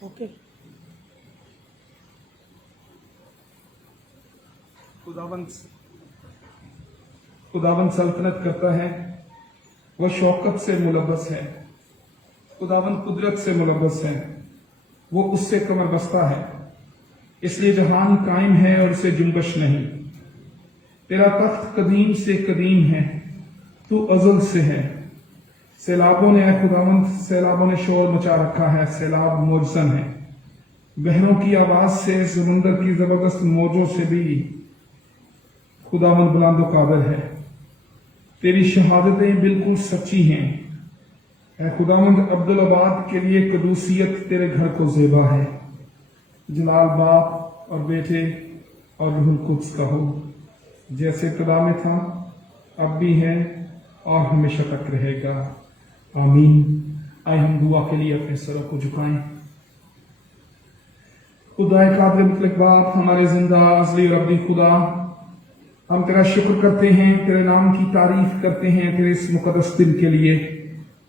Okay. खुदावंद सल्तनत करता है, वह शौकत से मुलव्वस है। खुदावंद कुदरत से मुलव्वस है, वो उससे कमर बस्ता है। इसलिए जहान कायम है और उसे जुम्बश नहीं। तेरा तख्त कदीम से कदीम है, तू अजल से है। सैलाबों ने खुदावंद सैलाबों ने शोर मचा रखा है, सैलाब मोरसन है। बहरों की आवाज से, समुंदर की जबरदस्त मौजों से भी खुदावंद बुलंद काबिल है। तेरी शहादतें बिल्कुल सच्ची हैं। ऐ खुदावंद अब्दुल आबाद के लिए कदूसियत तेरे घर को ज़ेबा है। जलाल बाप और बेटे और रूहुल कुद्स का हो, जैसे खुदा में था, अब भी है और हमेशा तक रहेगा। आमीन। आए हम दुआ के लिए अपने सरों को झुकाएं। खुदा कादिर मुतलक बाप, हमारे जिंदा असली और अब्दी खुदा, हम तेरा शुक्र करते हैं, तेरे नाम की तारीफ करते हैं, तेरे इस मुकद्दस दिन के लिए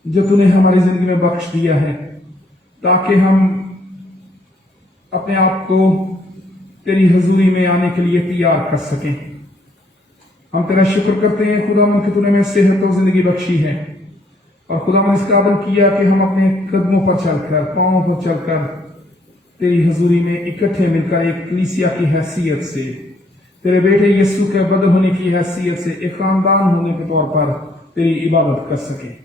जो तूने हमारी जिंदगी में बख्श दिया है, ताकि हम अपने आप को तेरी हुजूरी में आने के लिए तैयार कर सकें। हम तेरा शुक्र करते हैं खुदावंद कि तूने हमें सेहत और जिंदगी बख्शी है, और खुदावंद इस काबिल किया कि हम अपने कदमों पर चलकर, पांवों पर चलकर तेरी हुजूरी में इकट्ठे मिलकर एक कलीसिया की हैसियत से, तेरे बेटे यीशु के बदल होने की हैसियत से, एक खानदान होने के तौर पर तेरी इबादत कर सके।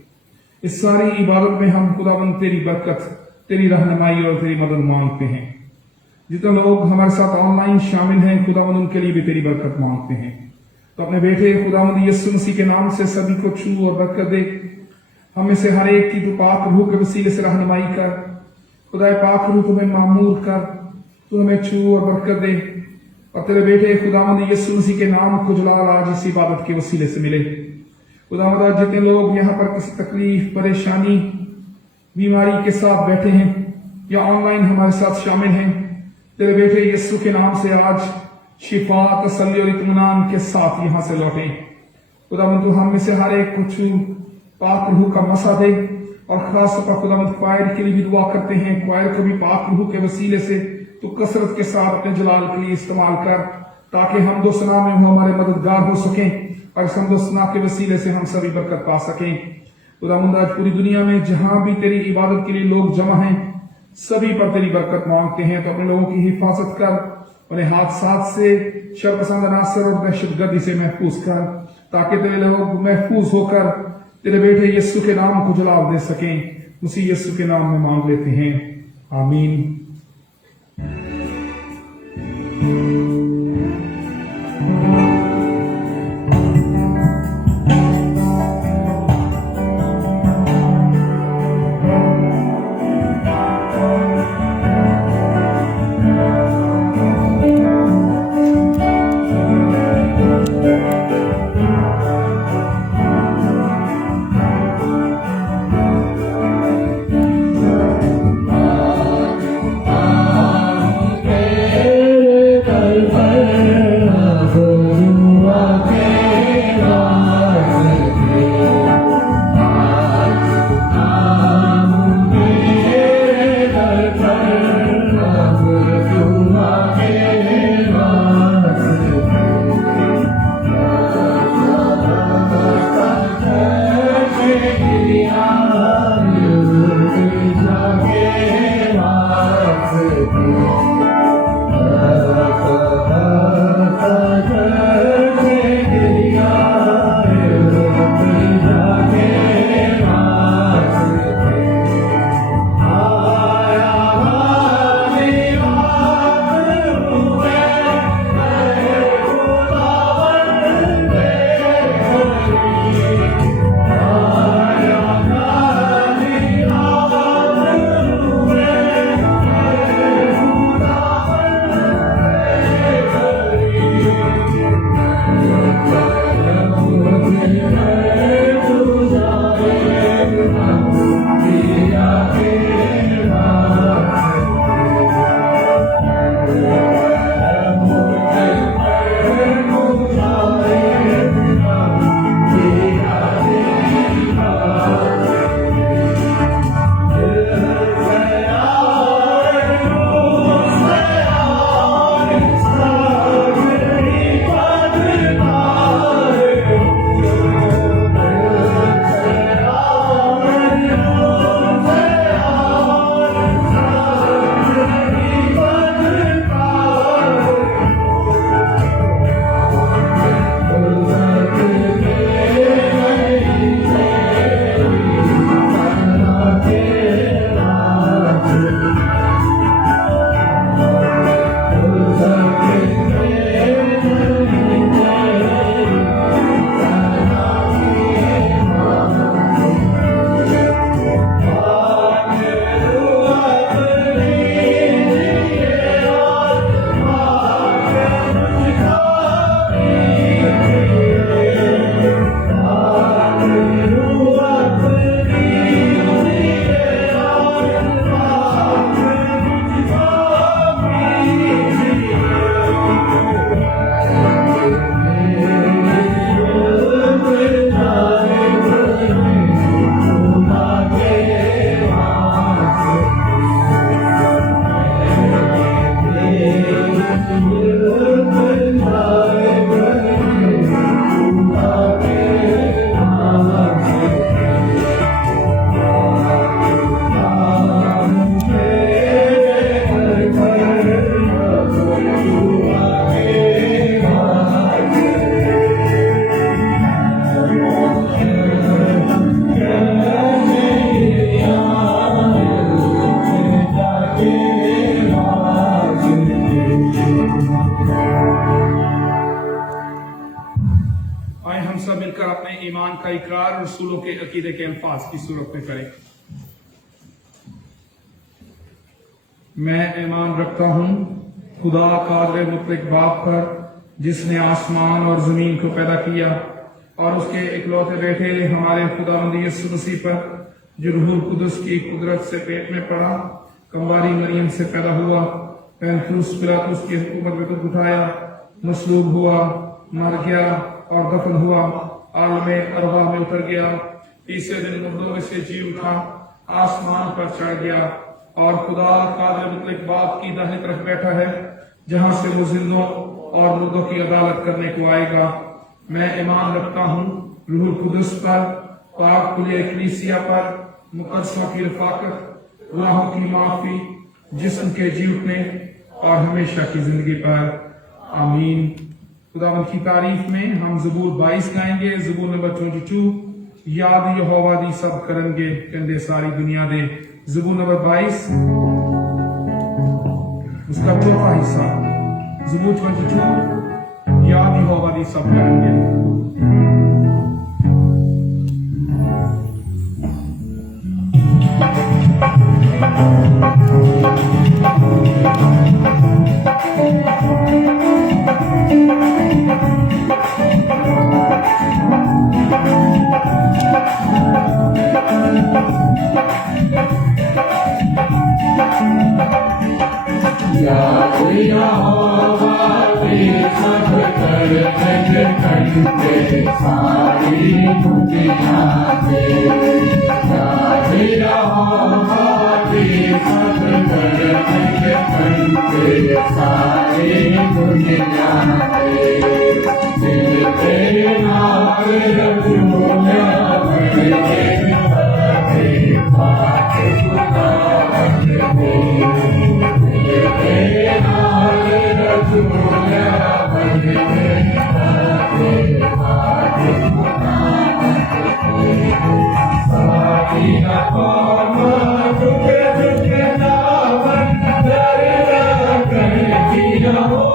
इस सारी इबादत में हम खुदावंद तेरी बरकत, तेरी रहनुमाई और तेरी मदद मांगते हैं। जितने लोग हमारे साथ ऑनलाइन शामिल हैं, खुदावंद उनके लिए भी तेरी बरकत मांगते हैं। तो अपने बेटे खुदावंद यीशु मसीह के नाम से सभी को छू और बरकत दे। हमें से हर एक की तू पाक रूह के वसीले से रहनुमाई कर। खुदा पाक रूह तुम्हें मामूर कर, तू हमें छू और बरकत दे, और तेरे बेटे खुदावंद यीशु मसीह के नाम को जलाल आज इस इबादत के वसीले से मिले। खुदावंद जितने लोग यहाँ पर किसी तकलीफ, परेशानी, बीमारी के साथ बैठे हैं या ऑनलाइन हमारे साथ शामिल हैं, तेरे बेटे यीशु के नाम से आज शिफा, तसल्ली और इत्मीनान के साथ यहाँ से लौटे। खुदावंद तू हम में से हर एक को छू, पाक रूह का मसा दे, और खास तौर पर खुदावंद क्वायर के लिए भी दुआ करते हैं। क्वायर को भी पाक रूह के वसीले से तो कसरत के साथ अपने जलाल के लिए इस्तेमाल कर, ताकि हम दो सना में वो हमारे मददगार हो सकें, और इस हम दो सना के वसीले से हम सभी बरकत पा सकें। खुदावंद आज पूरी दुनिया में जहां भी तेरी इबादत के लिए लोग जमा हैं, सभी पर तेरी बरकत मांगते हैं। तो अपने लोगों की हिफाजत कर, उन्हें हादसात से, शरपसंद अनासर और दहशतगर्दी से महफूज कर, ताकि तेरे लोग महफूज होकर तेरे बेटे यीशु के नाम को जलाल दे सकें। उसी यीशु के नाम में मांग लेते हैं, आमीन। ایمان کا اقرار رسولوں کے عقیدے کے الفاظ کی صورت میں کریں۔ میں ایمان رکھتا ہوں خدا قادر مطلق باپ پر، جس نے آسمان اور زمین کو پیدا کیا، اور اس کے اکلوتے بیٹے ہمارے خداوند یسوع مسیح پر، جو روح القدس کی قدرت سے پیٹ میں پڑا، کنواری مریم سے پیدا ہوا، پینتیوس پلاطس کی حکومت میں تو اٹھایا، مصلوب ہوا، مر گیا اور دفن ہوا، عالم ارواح میں اتر گیا، تیسرے دن مردوں میں سے جی اٹھا، آسمان پر چڑھ گیا، اور خدا قادر مطلق باپ کی داہنے طرف بیٹھا ہے، جہاں سے وہ زندوں اور مردوں کی عدالت کرنے کو آئے گا۔ میں ایمان رکھتا ہوں روح القدس پر، پاک کلیہ کلیسیا پر، مقدسوں کی رفاقت، گناہوں کی معافی، جسم کے جی اٹھنے اور ہمیشہ کی زندگی پر، آمین۔ خداوند کی تعریف میں ہم زبور 22 گائیں گے، زبور نمبر 22، یاد یہوہ دی سب کرن گے، کندے ساری دنیا دے۔ زبور نمبر 22 اس کا چوتھا حصہ، زبور 22، یاد یہوہ دی سب کرن گے۔ Oh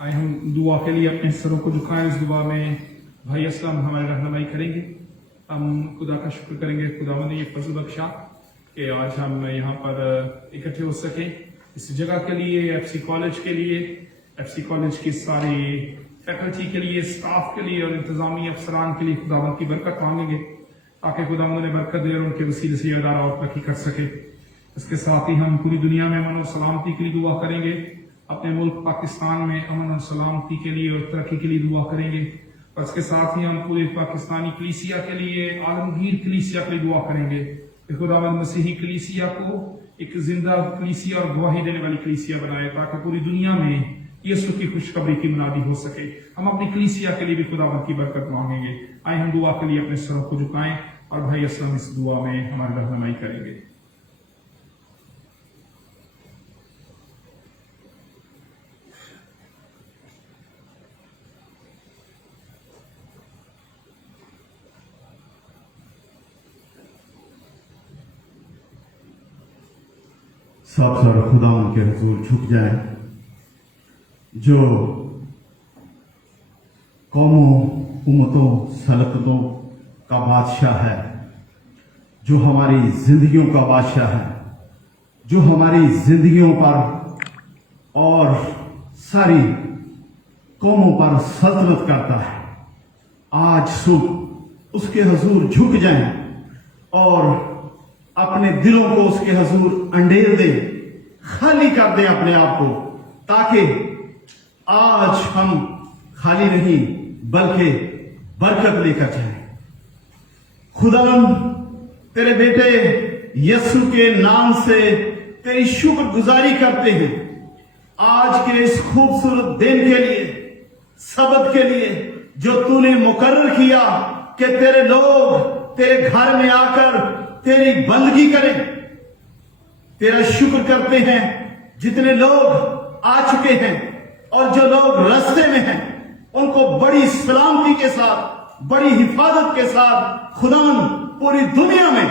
आए हम दुआ के लिए अपने सरों को झुकाएं। इस दुआ में भाई असलम हमारी रहनुमाई करेंगे। हम खुदा का शुक्र करेंगे, खुदावंद ने ये फजल बख्शा कि आज हम यहाँ पर इकट्ठे हो सके इस जगह के लिए, एफसी कॉलेज के लिए, एफसी कॉलेज की सारी फैकल्टी के लिए, स्टाफ के लिए और इंतजामी अफसरान के लिए खुदावंद की बरकत मांगेंगे ताकि खुदावंद ने बरकत दे और उनके वसीले से अदारा और तरक्की कर सके। इसके साथ ही हम पूरी दुनिया में अमन और सलामती के लिए दुआ करेंगे, अपने मुल्क पाकिस्तान में अमन और सलामती के लिए और तरक्की के लिए दुआ करेंगे। और इसके साथ ही हम पूरे पाकिस्तानी कलीसिया के लिए, आलमगीर कलीसिया के लिए दुआ करेंगे कि खुदावंद मसीही कलीसिया को एक जिंदा कलीसिया और गवाही देने वाली कलीसिया बनाए ताकि पूरी दुनिया में यीशु की खुशखबरी की मुनादी हो सके। हम अपनी कलीसिया के लिए भी खुदावंद की बरकत मांगेंगे। आए हम दुआ के लिए अपने सरों को झुकाएं और भाई असलम इस दुआ में हमारी रहनुमाई करेंगे। सब सर खुदा उनके हुजूर झुक जाए। जो कौमों, उम्मतों, सल्तनतों का बादशाह है, जो हमारी जिंदगियों का बादशाह है, जो हमारी जिंदगियों पर और सारी कौमों पर सल्तनत करता है, आज सुबह उसके हुजूर झुक जाएं और अपने दिलों को उसके हुजूर अंडेल दे, खाली कर दे अपने आप को, ताकि आज हम खाली नहीं बल्कि बरकत लेकर जाएं। खुदावन तेरे बेटे यीशु के नाम से तेरी शुक्रगुजारी करते हैं आज के इस खूबसूरत दिन के लिए, सबत के लिए जो तूने मुकर्रर किया कि तेरे लोग तेरे घर में आकर तेरी बंदगी करें। तेरा शुक्र करते हैं जितने लोग आ चुके हैं और जो लोग रास्ते में हैं उनको बड़ी सलामती के साथ, बड़ी हिफाजत के साथ खुदावन पूरी दुनिया में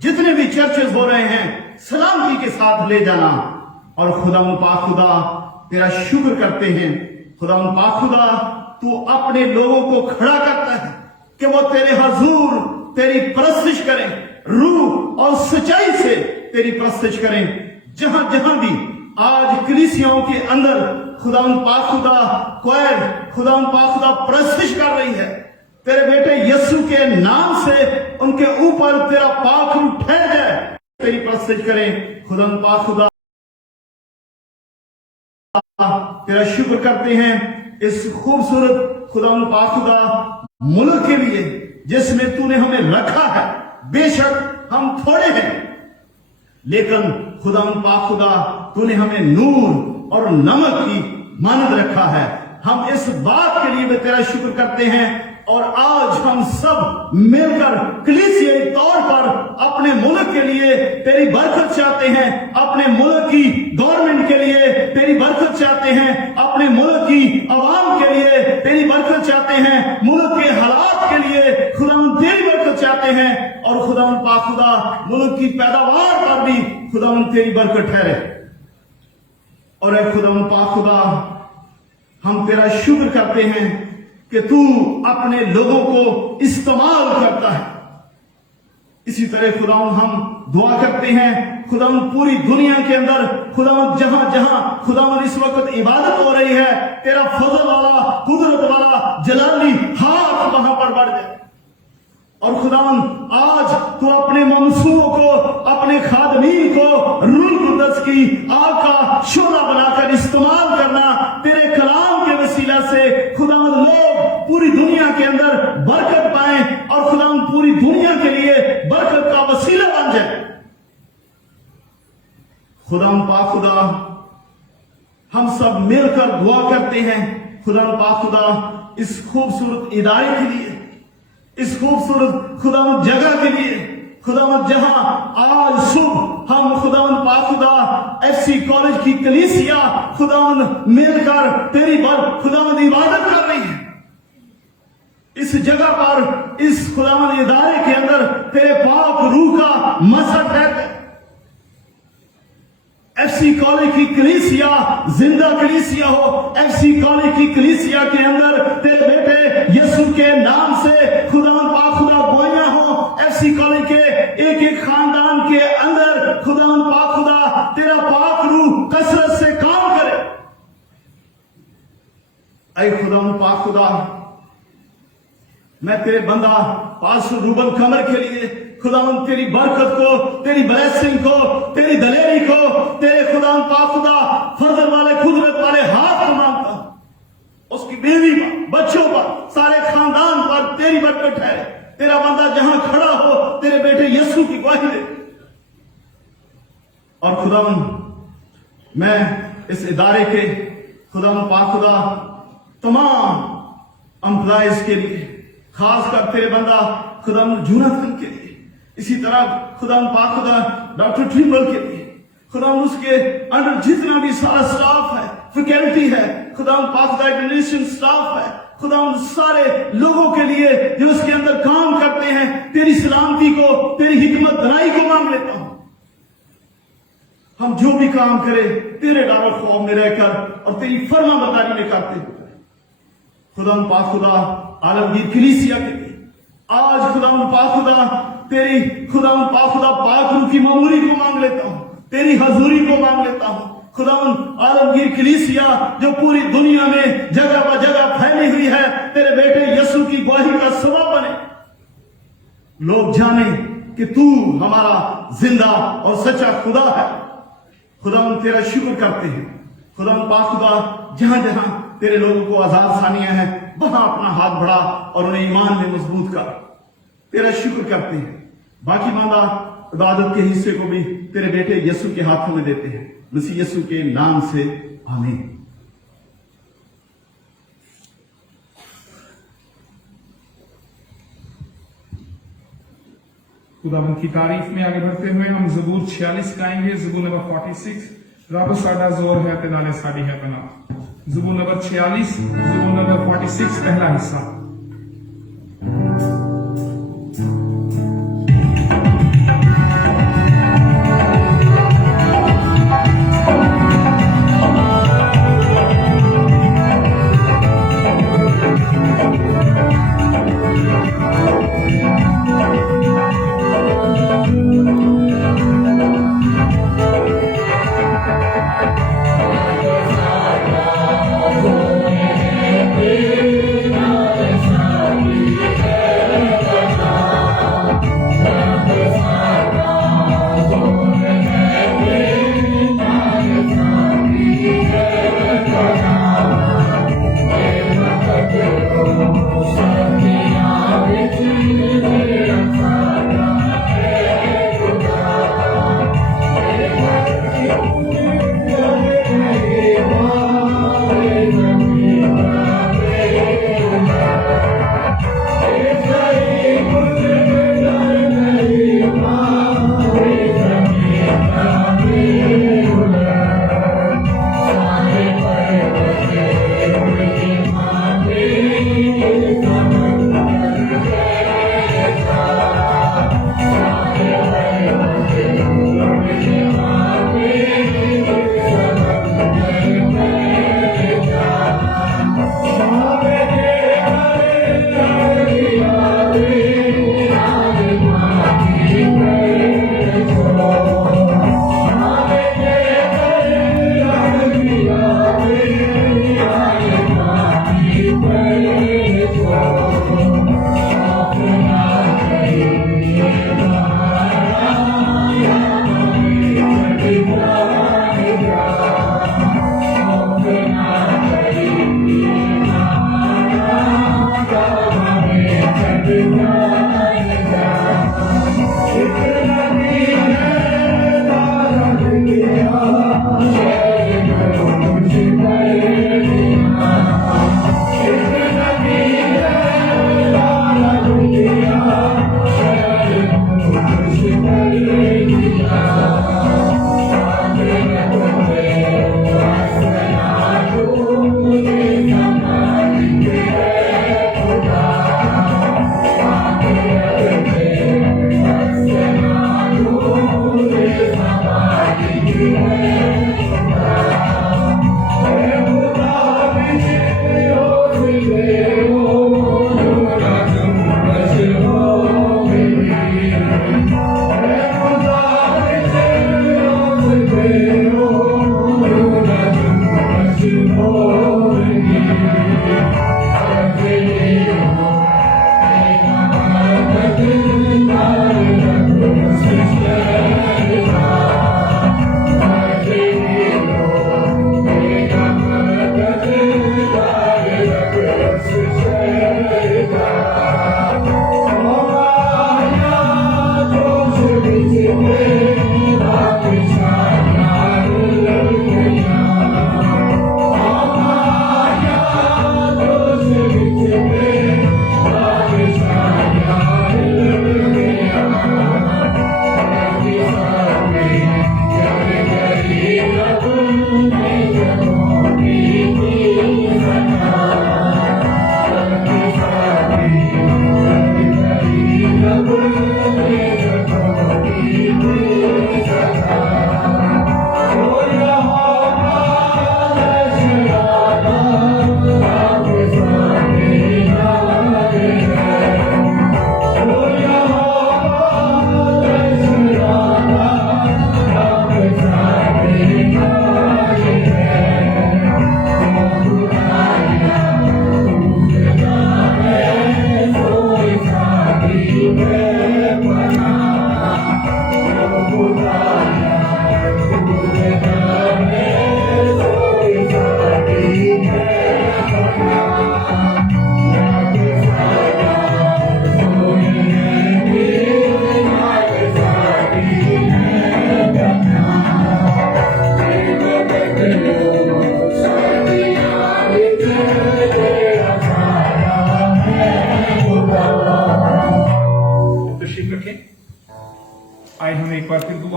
जितने भी चर्चेस हो रहे हैं सलामती के साथ ले जाना। और खुदावन पाक खुदा तेरा शुक्र करते हैं। खुदावन पाक खुदा तू अपने लोगों को खड़ा करता है कि वो तेरे हुजूर तेरी परस्तिश करें, रूह और सच्चाई से तेरी परस्तिश करें। जहां जहां भी आज कलीसियाओं के अंदर खुदावन पाक खुदा क्वायर, खुदावन पाक खुदा परस्तिश कर रही है, तेरे बेटे यीशु के नाम से उनके ऊपर तेरा पाक रूह ठहर जाए, तेरी परस्तिश करें। खुदावन पाक खुदा तेरा शुक्र करते हैं इस खूबसूरत खुदावन पाक खुदा मुल्क के लिए जिसमें तूने हमें रखा है। बेशक हम थोड़े हैं, लेकिन खुदावन पाक खुदा तूने हमें नूर और नमक की मानद रखा है। हम इस बात के लिए भी तेरा शुक्र करते हैं और आज हम सब मिलकर कलीसियाई तौर पर अपने मुल्क के लिए तेरी बरकत चाहते हैं, अपने मुल्क की गवर्नमेंट के लिए तेरी बरकत चाहते हैं, अपने मुल्क की आवाम के लिए तेरी बरकत चाहते हैं, मुल्क के हालात के लिए खुदावन तेरी बरकत चाहते हैं। और खुदावन पाक खुदा मुल्क की पैदावार पर भी खुदावन तेरी बरकत ठहरे। और ऐ खुदावन पाक खुदा हम तेरा शुक्र करते हैं कि तू अपने लोगों को इस्तेमाल करता है। इसी तरह खुदावन हम दुआ करते हैं खुदावन पूरी दुनिया के अंदर खुदावन जहां जहां खुदावन इस वक्त इबादत हो रही है, तेरा फजल वाला, कुदरत वाला, जलाली हाथ वहां पर बढ़ जाए। और खुदावन आज तू अपने मंसूबों को, अपने खादमीन को रूह कुद्दस की आग का शोला बनाकर इस्तेमाल करना। तेरे कलाम के वसीला से खुदावन लोग पूरी दुनिया के अंदर बरकत पाएं और खुदावन पूरी दुनिया के लिए बरकत का वसीला बन जाए। खुदावन पाक खुदा हम सब मिलकर दुआ करते हैं खुदावन पाक खुदा इस खूबसूरत इदारे के लिए, इस खूबसूरत खुदावन जगह के लिए, खुदावन जहां आज सुबह हम खुदावन पाक खुदा एफसी कॉलेज की कलीसिया खुदावन मिलकर तेरी खुदावन इबादत कर रही है। इस जगह पर इस खुदावन इदारे के अंदर तेरे पाक रूह का मसक है। एफसी कॉलेज की कलीसिया जिंदा कलीसिया हो। एफसी कॉलेज की कलीसिया के अंदर तेरे बेटे यीशु के नाम से खुदावन पाक खुदा गवाहियां हो। एफसी कॉलेज के एक एक खानदान के अंदर खुदावन पाक खुदा तेरा पाक रूह कसरत से काम करे। ऐ खुदावन पाक खुदा, मैं तेरे बंदा पास्टर रूबन कमर के लिए खुदावन तेरी बरकत को, तेरी ब्लेसिंग को, तेरी दलेरी को, तेरे खुदावन पाक खुदा फजल वाले कुदरत वाले हाथ को मांगता हूं। उसकी बीवी पर, बच्चों पर, सारे खानदान पर तेरी बरकत है। तेरा बंदा जहां खड़ा हो तेरे बेटे यीशु की गवाही दे। और खुदावन मैं इस इदारे के खुदावन पाक खुदा तमाम एम्प्लॉइज के लिए, खास कर तेरे बंदा खुदावन जूनाथन के लिए, इसी तरह खुदावन पाक खुदा डॉक्टर ट्रिम्बल के लिए, खुदावन उसके अंडर जितना भी सारा स्टाफ है, फैकल्टी है, खुदावन पाक खुदा एडमिनिस्ट्रेशन स्टाफ है, खुदावन सारे लोगों के लिए जो उसके अंदर काम करते हैं, तेरी सलामती को, तेरी हिकमत दनाई को मांग लेता हूं। हम जो भी काम करें तेरे डारो खौफ में रहकर और तेरी फर्मा बरदारी में करते हुए, खुदावन पाक खुदा आलमगीर कलीसिया के लिए आज खुदावन पाक खुदा तेरी खुदावन पाक खुदा पाक रूह की मामूरी को मांग लेता हूं, तेरी हजूरी को मांग लेता हूं। खुदावन आलमगीर कलीसिया जो पूरी दुनिया में जगह पर जगह फैली हुई है, तेरे बेटे यीशु की गवाही का सबब बने। लोग जाने कि तू हमारा जिंदा और सच्चा खुदा है। खुदावन तेरा शुक्र करते हैं। खुदावन पाक खुदा जहां जहां तेरे लोगों को आजाद सानिया है वहां अपना हाथ बढ़ा और उन्हें ईमान में मजबूत कर। तेरा शुक्र करते हैं। बाकी मांदा इबादत के हिस्से को भी तेरे बेटे यीशु के हाथों में देते हैं, मसीह यीशु के नाम से आमीन। खुदावन की तारीफ में आगे बढ़ते हुए हम ज़बूर 46 गाएंगे। ज़बूर नंबर 46 रब साडा जोर है ते नाले साडी है पनाह। ज़बूर नंबर 46 ज़बूर नंबर 46 पहला हिस्सा। Yeah.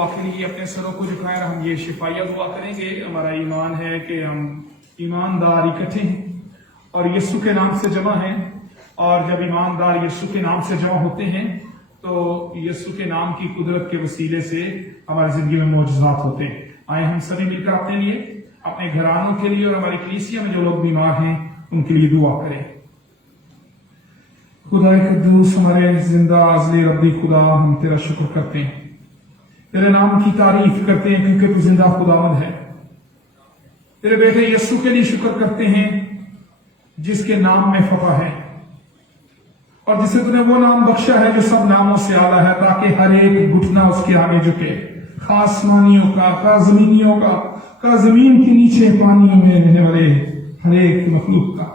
के लिए अपने सरों को झुकाएं और हम ये शिफाया दुआ करेंगे। हमारा ईमान है कि हम ईमानदार इकट्ठे हैं और यीशु के नाम से जमा हैं, और जब ईमानदार यीशु के नाम से जमा होते हैं तो यीशु के नाम की कुदरत के वसीले से हमारी जिंदगी में मौजूदात होते हैं। आए हम सभी मिलकर अपने लिए, अपने घरानों के लिए और हमारी कलीसिया में जो लोग बीमार हैं उनके लिए दुआ करें। खुदा कद्दूस, हमारे जिंदा अज़ली रब्बी खुदा, हम तेरा शुक्र करते हैं, तेरे नाम की तारीफ करते हैं क्योंकि तू जिंदा खुदावंद है। तेरे बेटे यीशु के लिए शुक्र करते हैं जिसके नाम में फतह है और जिसे तूने वो नाम बख्शा है जो सब नामों से आला है, ताकि हर एक घुटना उसके आगे झुके, आसमानियों का जमीनियों का जमीन के नीचे पानियों में रहने वाले हर एक मखलूक का।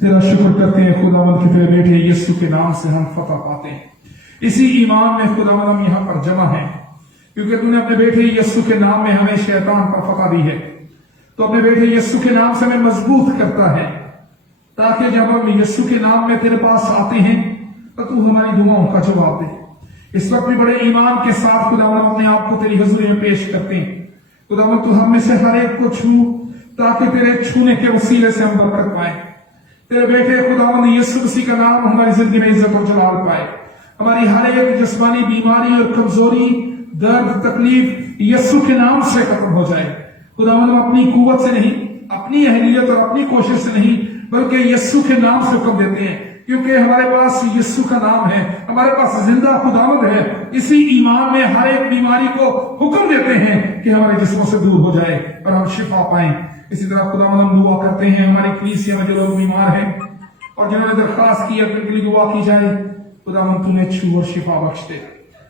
तेरा शुक्र करते हैं खुदावंद कि तेरे बेटे यीशु के नाम से हम फतह पाते हैं। इसी ईमान में खुदावंद हम यहाँ पर जमा हैं क्योंकि तूने अपने बेटे यीशु के नाम में हमें शैतान पर फतह दी है। तो अपने बेटे यीशु के नाम से हमें मजबूत करता है ताकि जब हम यीशु के नाम में तेरे पास आते हैं तो तू हमारी दुआओं का जवाब दे। इस वक्त भी बड़े ईमान के साथ खुदावंद अपने आप को तेरी हुजूरी में पेश करते हैं। खुदावंद तू हम में से हर एक को छू ताकि तेरे छूने के वसीले से हम बरकत पाए। तेरे बेटे खुदावंद यीशु मसीह का नाम हमारी जिंदगी में इज्जत और जलाल पाए। हमारी हर एक जिस्मानी बीमारी और कमजोरी, दर्द, तकलीफ यीशु के नाम से खत्म हो जाए। खुदावंद हम अपनी कुव्वत से नहीं, अपनी अहलियत और अपनी कोशिश से नहीं, बल्कि यीशु के नाम से हुक्म देते हैं क्योंकि हमारे पास यीशु का नाम है, हमारे पास जिंदा खुदावंद है। इसी ईमान में हर एक बीमारी को हुक्म देते हैं कि हमारे जिस्मों से दूर हो जाए और हम शिफा पाएं। इसी तरह खुदावंद हम दुआ करते हैं हमारी कलीसिया में जो लोग बीमार हैं और जिन्होंने दरखास्त की है उनके लिए दुआ की जाए। खुदावंद तुम्हें छू और शिफा बख्श दे।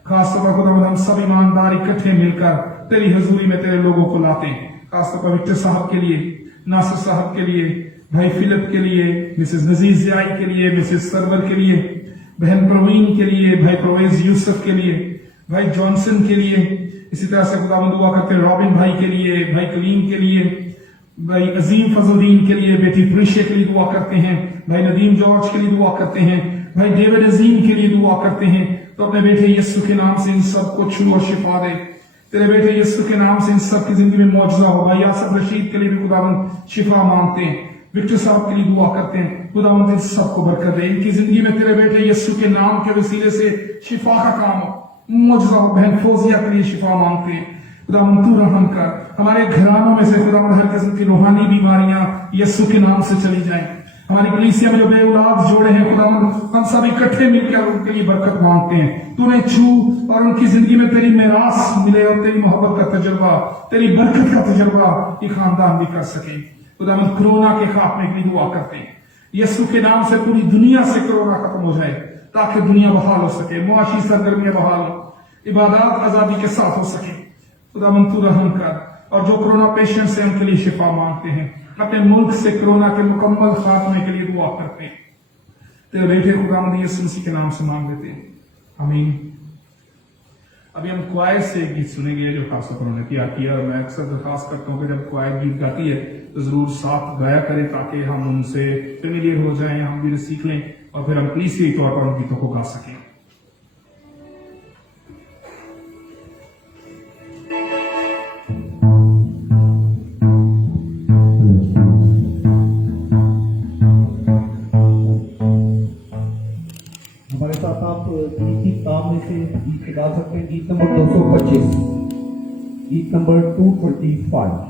खास तौर पर खुदावंद हम सब ईमानदार इकट्ठे मिलकर तेरी हजूरी में तेरे लोगों को लाते हैं। खासतौर पर विक्टर साहब के लिए, नासिर साहब के लिए, भाई फिलिप के लिए, मिसेस नजीर जियाई के लिए, मिसेस सरवर के लिए, बहन प्रवीण के लिए, भाई परवेज यूसुफ के लिए, भाई जॉनसन के लिए। इसी तरह से खुदावंद दुआ करते हैं रॉबिन भाई के लिए, भाई कलीम के लिए, भाई अजीम फजलुद्दीन के लिए, बेटी प्रिशे के लिए दुआ करते हैं, भाई नदीम जॉर्ज के लिए दुआ करते हैं, भाई डेविड अजीम के लिए दुआ करते हैं। तो अपने बेटे यीशु के नाम से इन सबको छू और शिफा दे। तेरे बेटे यीशु के नाम से इन सब की जिंदगी में मौजूदा हो। भाई आसफ रशीद के लिए भी खुदावंद शिफा मांगते हैं। विक्टर साहब के लिए दुआ करते हैं, खुदावंद इन सबको बरकत दे। इनकी जिंदगी में तेरे बेटे यीशु के नाम के वसीले से शिफा का काम मौजूदा हो। बहन फौजिया के लिए शिफा मांगते हैं, खुदावंद तू रहम कर। हमारे घरानों में से खुदावंद हर किस्म की रूहानी बीमारियां यीशु के नाम से चली जाएं। हमारी कलीसिया में जो बे औलाद जोड़े हैं खुदावंद हम सब इकट्ठे मिलकर उनके लिए बरकत मांगते हैं। तूने छू और उनकी जिंदगी में तेरी मेरास मिले और तेरी मोहब्बत का तजुर्बा, तेरी बरकत का तजुर्बा ये खानदान भी कर सके। खुदावंद कोरोना के खात्मे के लिए दुआ करते हैं। यीशु के नाम से पूरी दुनिया से कोरोना खत्म हो जाए ताकि दुनिया बहाल हो सके, मुआशी सरगर्मियां बहाल हो, इबादत आजादी के साथ हो सके। खुदावंद तू रहम कर। और जो कोरोना पेशेंट से उनके लिए शिफा मांगते हैं, अपने मुल्क से कोरोना के मुकम्मल खात्मे के लिए दुआ करते हैं। तेरे बेटे खुदावंद यीशु मसीह के नाम से मांग लेते हैं, आमीन। अभी हम क्वायर से एक गीत सुनेंगे जो खास तौर पर उन्होंने तैयार किया। और मैं अक्सर दरखास्त करता हूँ कि जब क्वायर गीत गाती है तो जरूर साथ गाया करें ताकि हम उनसे फेमिलियर हो जाएं, हम भी सीख लें और फिर हम कलीसियाई तौर पर उन गीतों को गा सकें। हमारे साथ आप गीत की ताल में से गीत गा सकते हैं। गीत नंबर 225, गीत नंबर 225।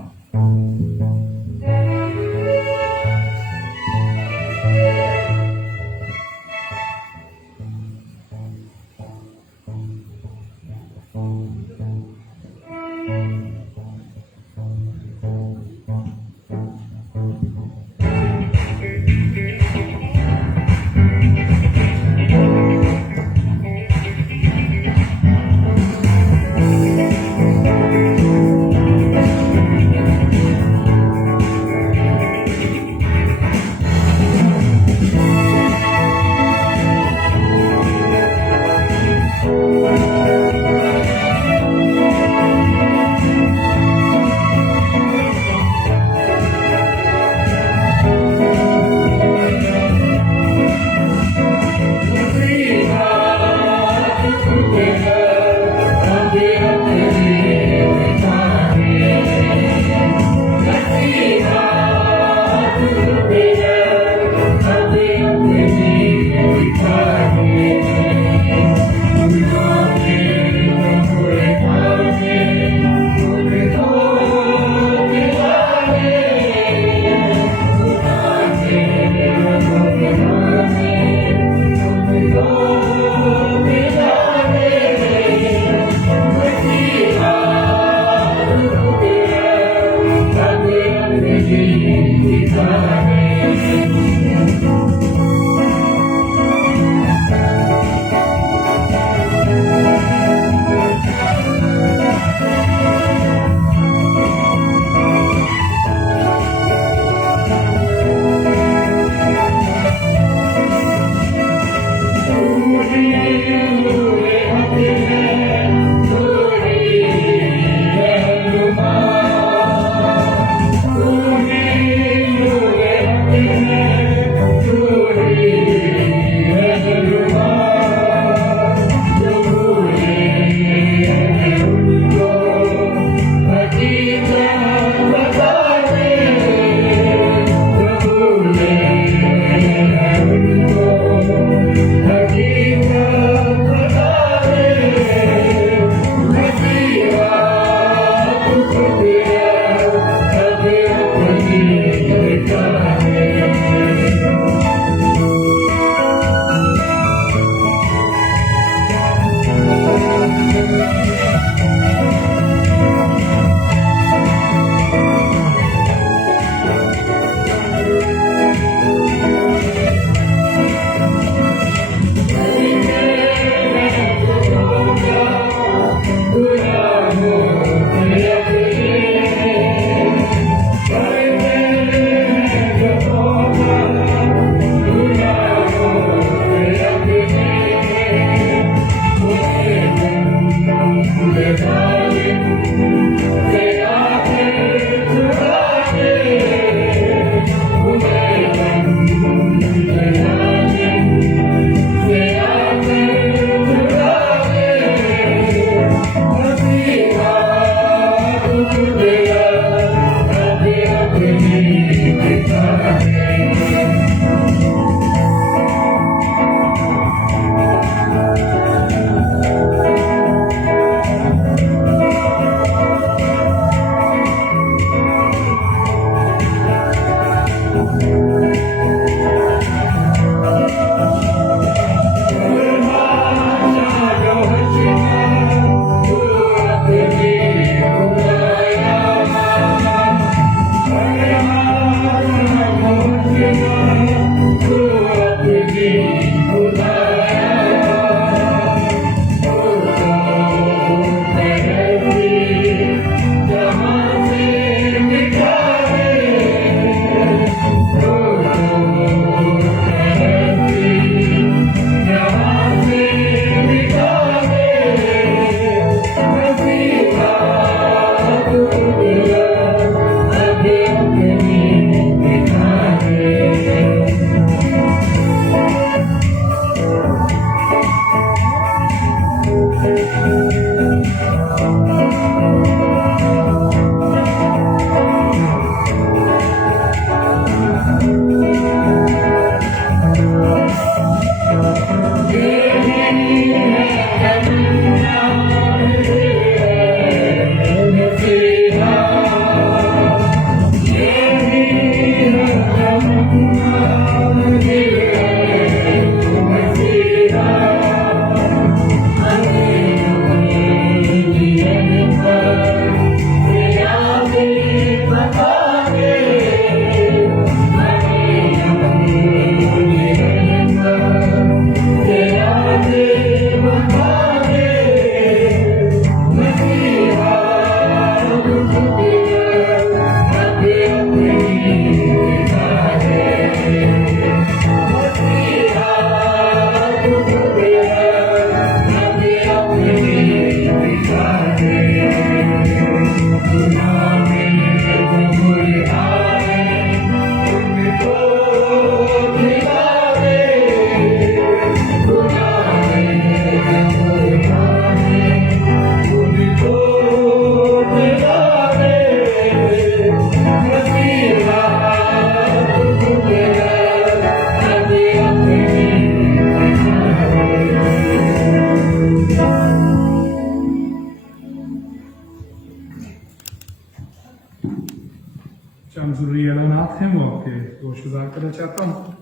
शुक्रगुजार करना चाहता हूँ।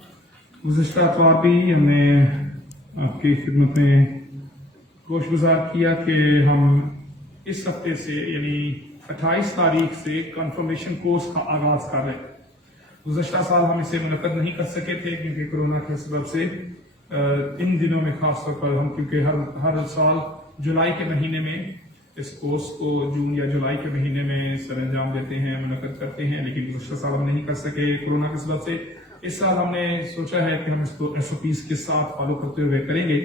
गुज़िश्ता अतवार भी हमने आपकी खिदमत में शुक्रगुजार किया कि हम इस हफ्ते से यानी 28 तारीख से कन्फर्मेशन कोर्स का आगाज कर रहे हैं। गुज़श्ता साल हम इसे मुनक़द नहीं कर सके थे क्योंकि कोरोना के सबब से इन दिनों में खास तौर पर हम क्योंकि हर साल जुलाई के महीने में इस कोर्स को जून या जुलाई के महीने में सर अंजाम देते हैं, मुनक़द करते हैं, लेकिन गुज़श्ता साल हम नहीं कर सके कोरोना के सबब से। इस साल हमने सोचा है कि हम इसको SOPs के साथ फॉलो करते हुए करेंगे।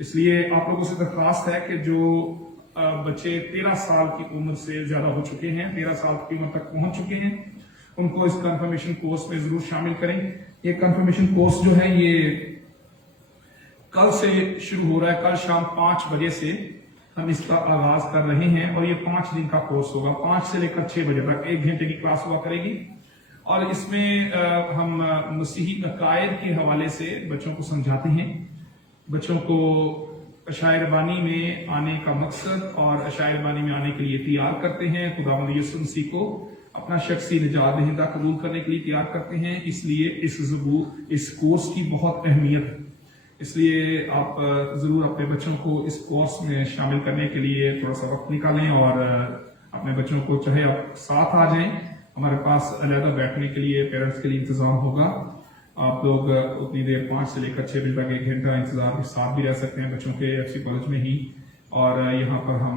इसलिए आप लोगों से दरख्वास्त है कि जो बच्चे 13 साल की उम्र से ज्यादा हो चुके हैं, 13 साल की उम्र तक पहुंच चुके हैं, उनको इस कंफर्मेशन कोर्स में जरूर शामिल करें। ये कंफर्मेशन कोर्स जो है ये कल से शुरू हो रहा है। कल शाम 5 बजे से हम इसका आगाज कर रहे हैं और ये 5 दिन का कोर्स होगा। 5 से लेकर 6 बजे तक 1 घंटे की क्लास हुआ करेगी और इसमें हम मसीही अकायद के हवाले से बच्चों को समझाते हैं, बच्चों को अशायर बानी में आने का मकसद और अशायर बानी में आने के लिए तैयार करते हैं। खुदावंद यीशु मसीह को अपना शख्सी निजात दहिंदा कबूल करने के लिए तैयार करते हैं। इसलिए इस कोर्स की बहुत अहमियत है। इसलिए आप जरूर अपने बच्चों को इस कोर्स में शामिल करने के लिए थोड़ा सा वक्त निकालें और अपने बच्चों को चाहे आप साथ आ जाएं, हमारे पास अलहदा बैठने के लिए पेरेंट्स के लिए इंतजाम होगा। आप लोग उतनी देर 5 से लेकर 6 बजे तक 1 घंटा इंतजार के साथ भी रह सकते हैं बच्चों के FC कॉलेज में ही। और यहाँ पर हम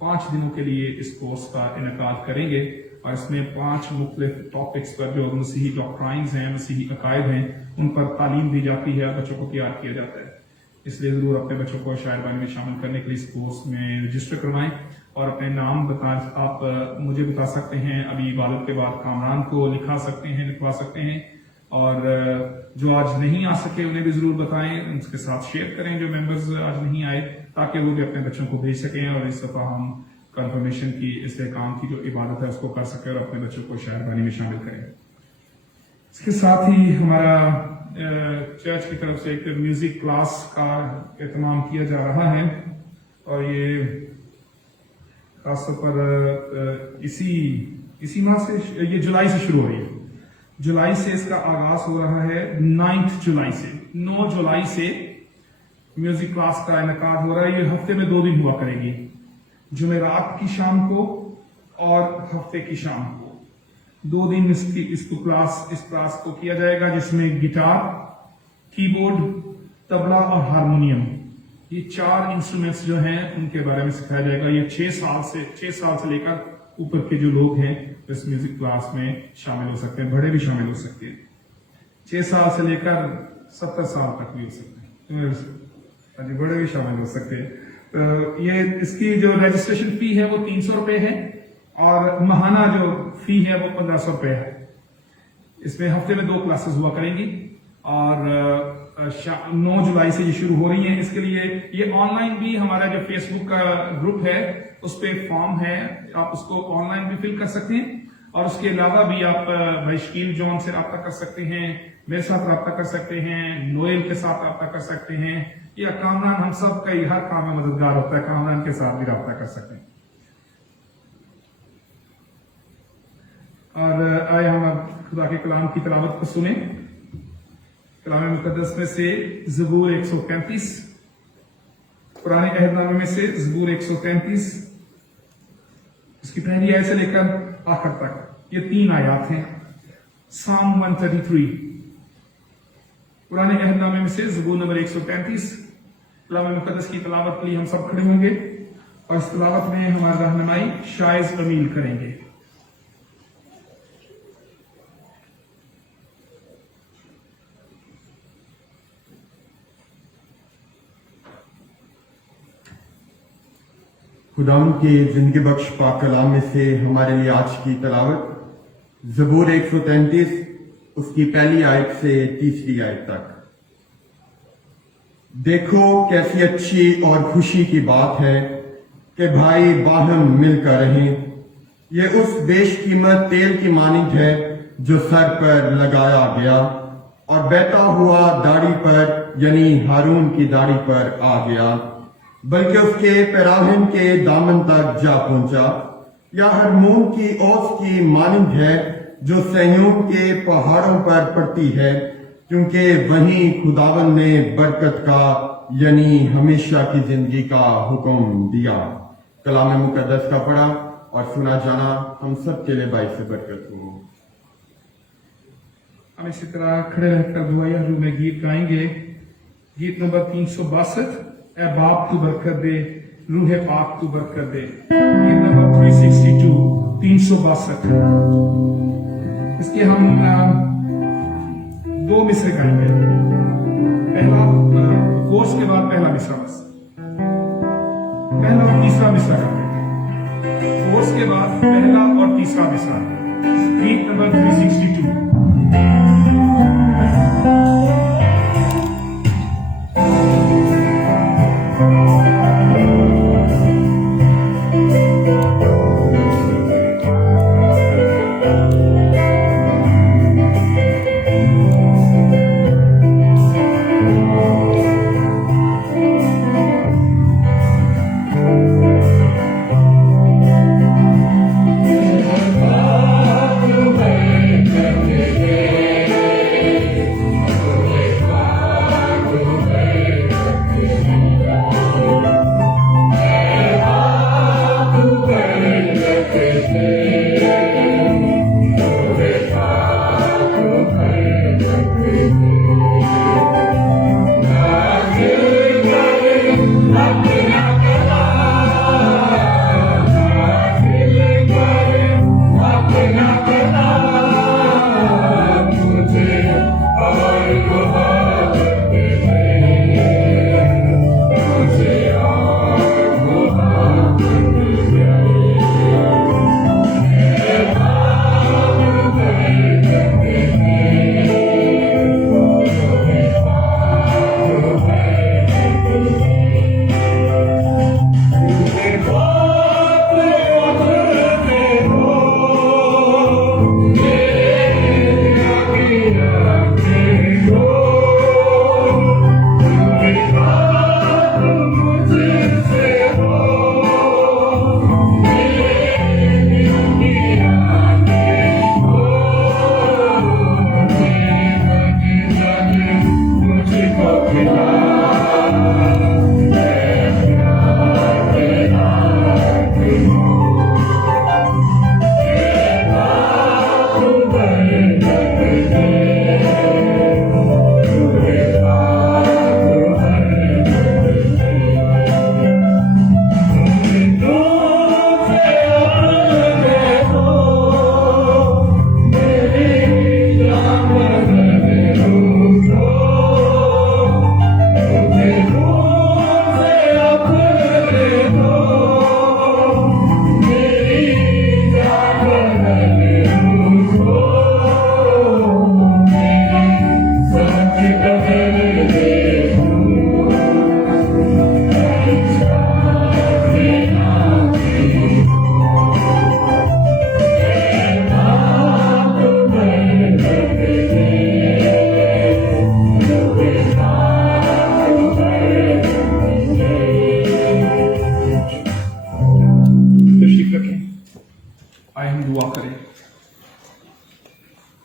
5 दिनों के लिए इस कोर्स का इनेकाद करेंगे और इसमें 5 मुख्तलिफ टॉपिक्स पर जो मसीही डॉक्ट्राइन्स हैं, मसीही अकायद हैं, उन पर तालीम दी जाती है, बच्चों को तैयार किया जाता है। इसलिए जरूर अपने बच्चों को शायर बानी में शामिल करने के लिए इस कोर्स में रजिस्टर करवाएं और अपने नाम आप मुझे बता सकते हैं। अभी इबादत के बाद कामरान को लिखवा सकते हैं और जो आज नहीं आ सके उन्हें भी जरूर बताएं, उनके साथ शेयर करें जो मेंबर्स आज नहीं आए, ताकि वो भी अपने बच्चों को भेज सकें और इस दफा हम कंफर्मेशन की इस्तेकाम की जो इबादत है उसको कर सकें और अपने बच्चों को शायर बानी में शामिल करें। इसके साथ ही हमारा चर्च की तरफ से एक म्यूजिक क्लास का एहतमाम किया जा रहा है और ये खासतौर पर इसी माह से ये जुलाई से शुरू हो रही है। जुलाई से इसका आगाज हो रहा है। 9 जुलाई से म्यूजिक क्लास का इनेकाद हो रहा है। ये हफ्ते में 2 दिन हुआ करेगी, जुमेरात की शाम को और हफ्ते की शाम को। 2 दिन इस क्लास को किया जाएगा, जिसमें गिटार, कीबोर्ड, तबला और हारमोनियम, ये 4 इंस्ट्रूमेंट्स जो हैं उनके बारे में सिखाया जाएगा। ये 6 साल से लेकर ऊपर के जो लोग हैं इस म्यूजिक क्लास में शामिल हो सकते हैं, बड़े भी शामिल हो सकते हैं। 6 साल से लेकर 70 साल तक भी हो सकते हैं, बड़े भी शामिल हो सकते हैं। तो ये इसकी जो रजिस्ट्रेशन फी है वो 300 रुपए है और महाना जो फी है वो 1500 रुपए है। इसमें हफ्ते में 2 क्लासेस हुआ करेंगी और 9 जुलाई से ये शुरू हो रही हैं। इसके लिए ये ऑनलाइन भी हमारा जो फेसबुक का ग्रुप है उस पे फॉर्म है, आप उसको ऑनलाइन भी फिल कर सकते हैं और उसके अलावा भी आप भाई शकील जॉन से रब्ता कर सकते हैं, मेरे साथ रब्ता कर सकते हैं, नोएल के साथ रब्ता कर सकते हैं, या कामरान, हम सब का हर काम में मददगार होता है, कामरान के साथ भी रब्ता कर सकते हैं। और आए हम अब खुदा के कलाम की तिलावत को सुने। कलाम मुकद्दस में से ज़बूर 135, पुराने अहदनामे में से ज़बूर 133, इसकी पहली आयत से लेकर आखिर तक ये 3 आयत हैं। साम 133, पुराने अहदनामे में से ज़बूर नंबर 135, कलाम मुकद्दस की तिलावत के लिए हम सब खड़े होंगे और इस तिलावत में हमारी रहनुमाई शाइज अमील करेंगे। खुदावंद के जिंदगी बख्श पाक कलाम में से हमारे लिए आज की तिलावत ज़बूर 133, उसकी पहली आयत से तीसरी आयत तक। देखो कैसी अच्छी और खुशी की बात है कि भाई बाहम मिलकर रहें। ये उस बेशकीमत तेल की मानिंद है जो सर पर लगाया गया और बहता हुआ दाढ़ी पर यानी हारून की दाढ़ी पर आ गया, बल्कि उसके पैराहन के दामन तक जा पहुंचा। या हरमोन की औस की मानिंद है जो संयोग के पहाड़ों पर पड़ती है, क्योंकि वहीं खुदावन ने बरकत का यानी हमेशा की जिंदगी का हुक्म दिया। कलाम मुकद्दस का पढ़ा और सुना जाना हम सब के लिए बाइस से बरकत हो। हम इसी तरह खड़े रहकर दुआया रूह में गीत गाएंगे। गीत नंबर 362, ए बाप तू बरकत दे, रूह पाक तू बरकत दे। गीत नंबर 362, 362। इसके हम दो मिसरे गाएंगे। पहला कोर्स के बाद पहला मिसरा, बस पहला और तीसरा मिसरा गाएंगे। कोर्स के बाद पहला और तीसरा मिसरा। गीत नंबर 362।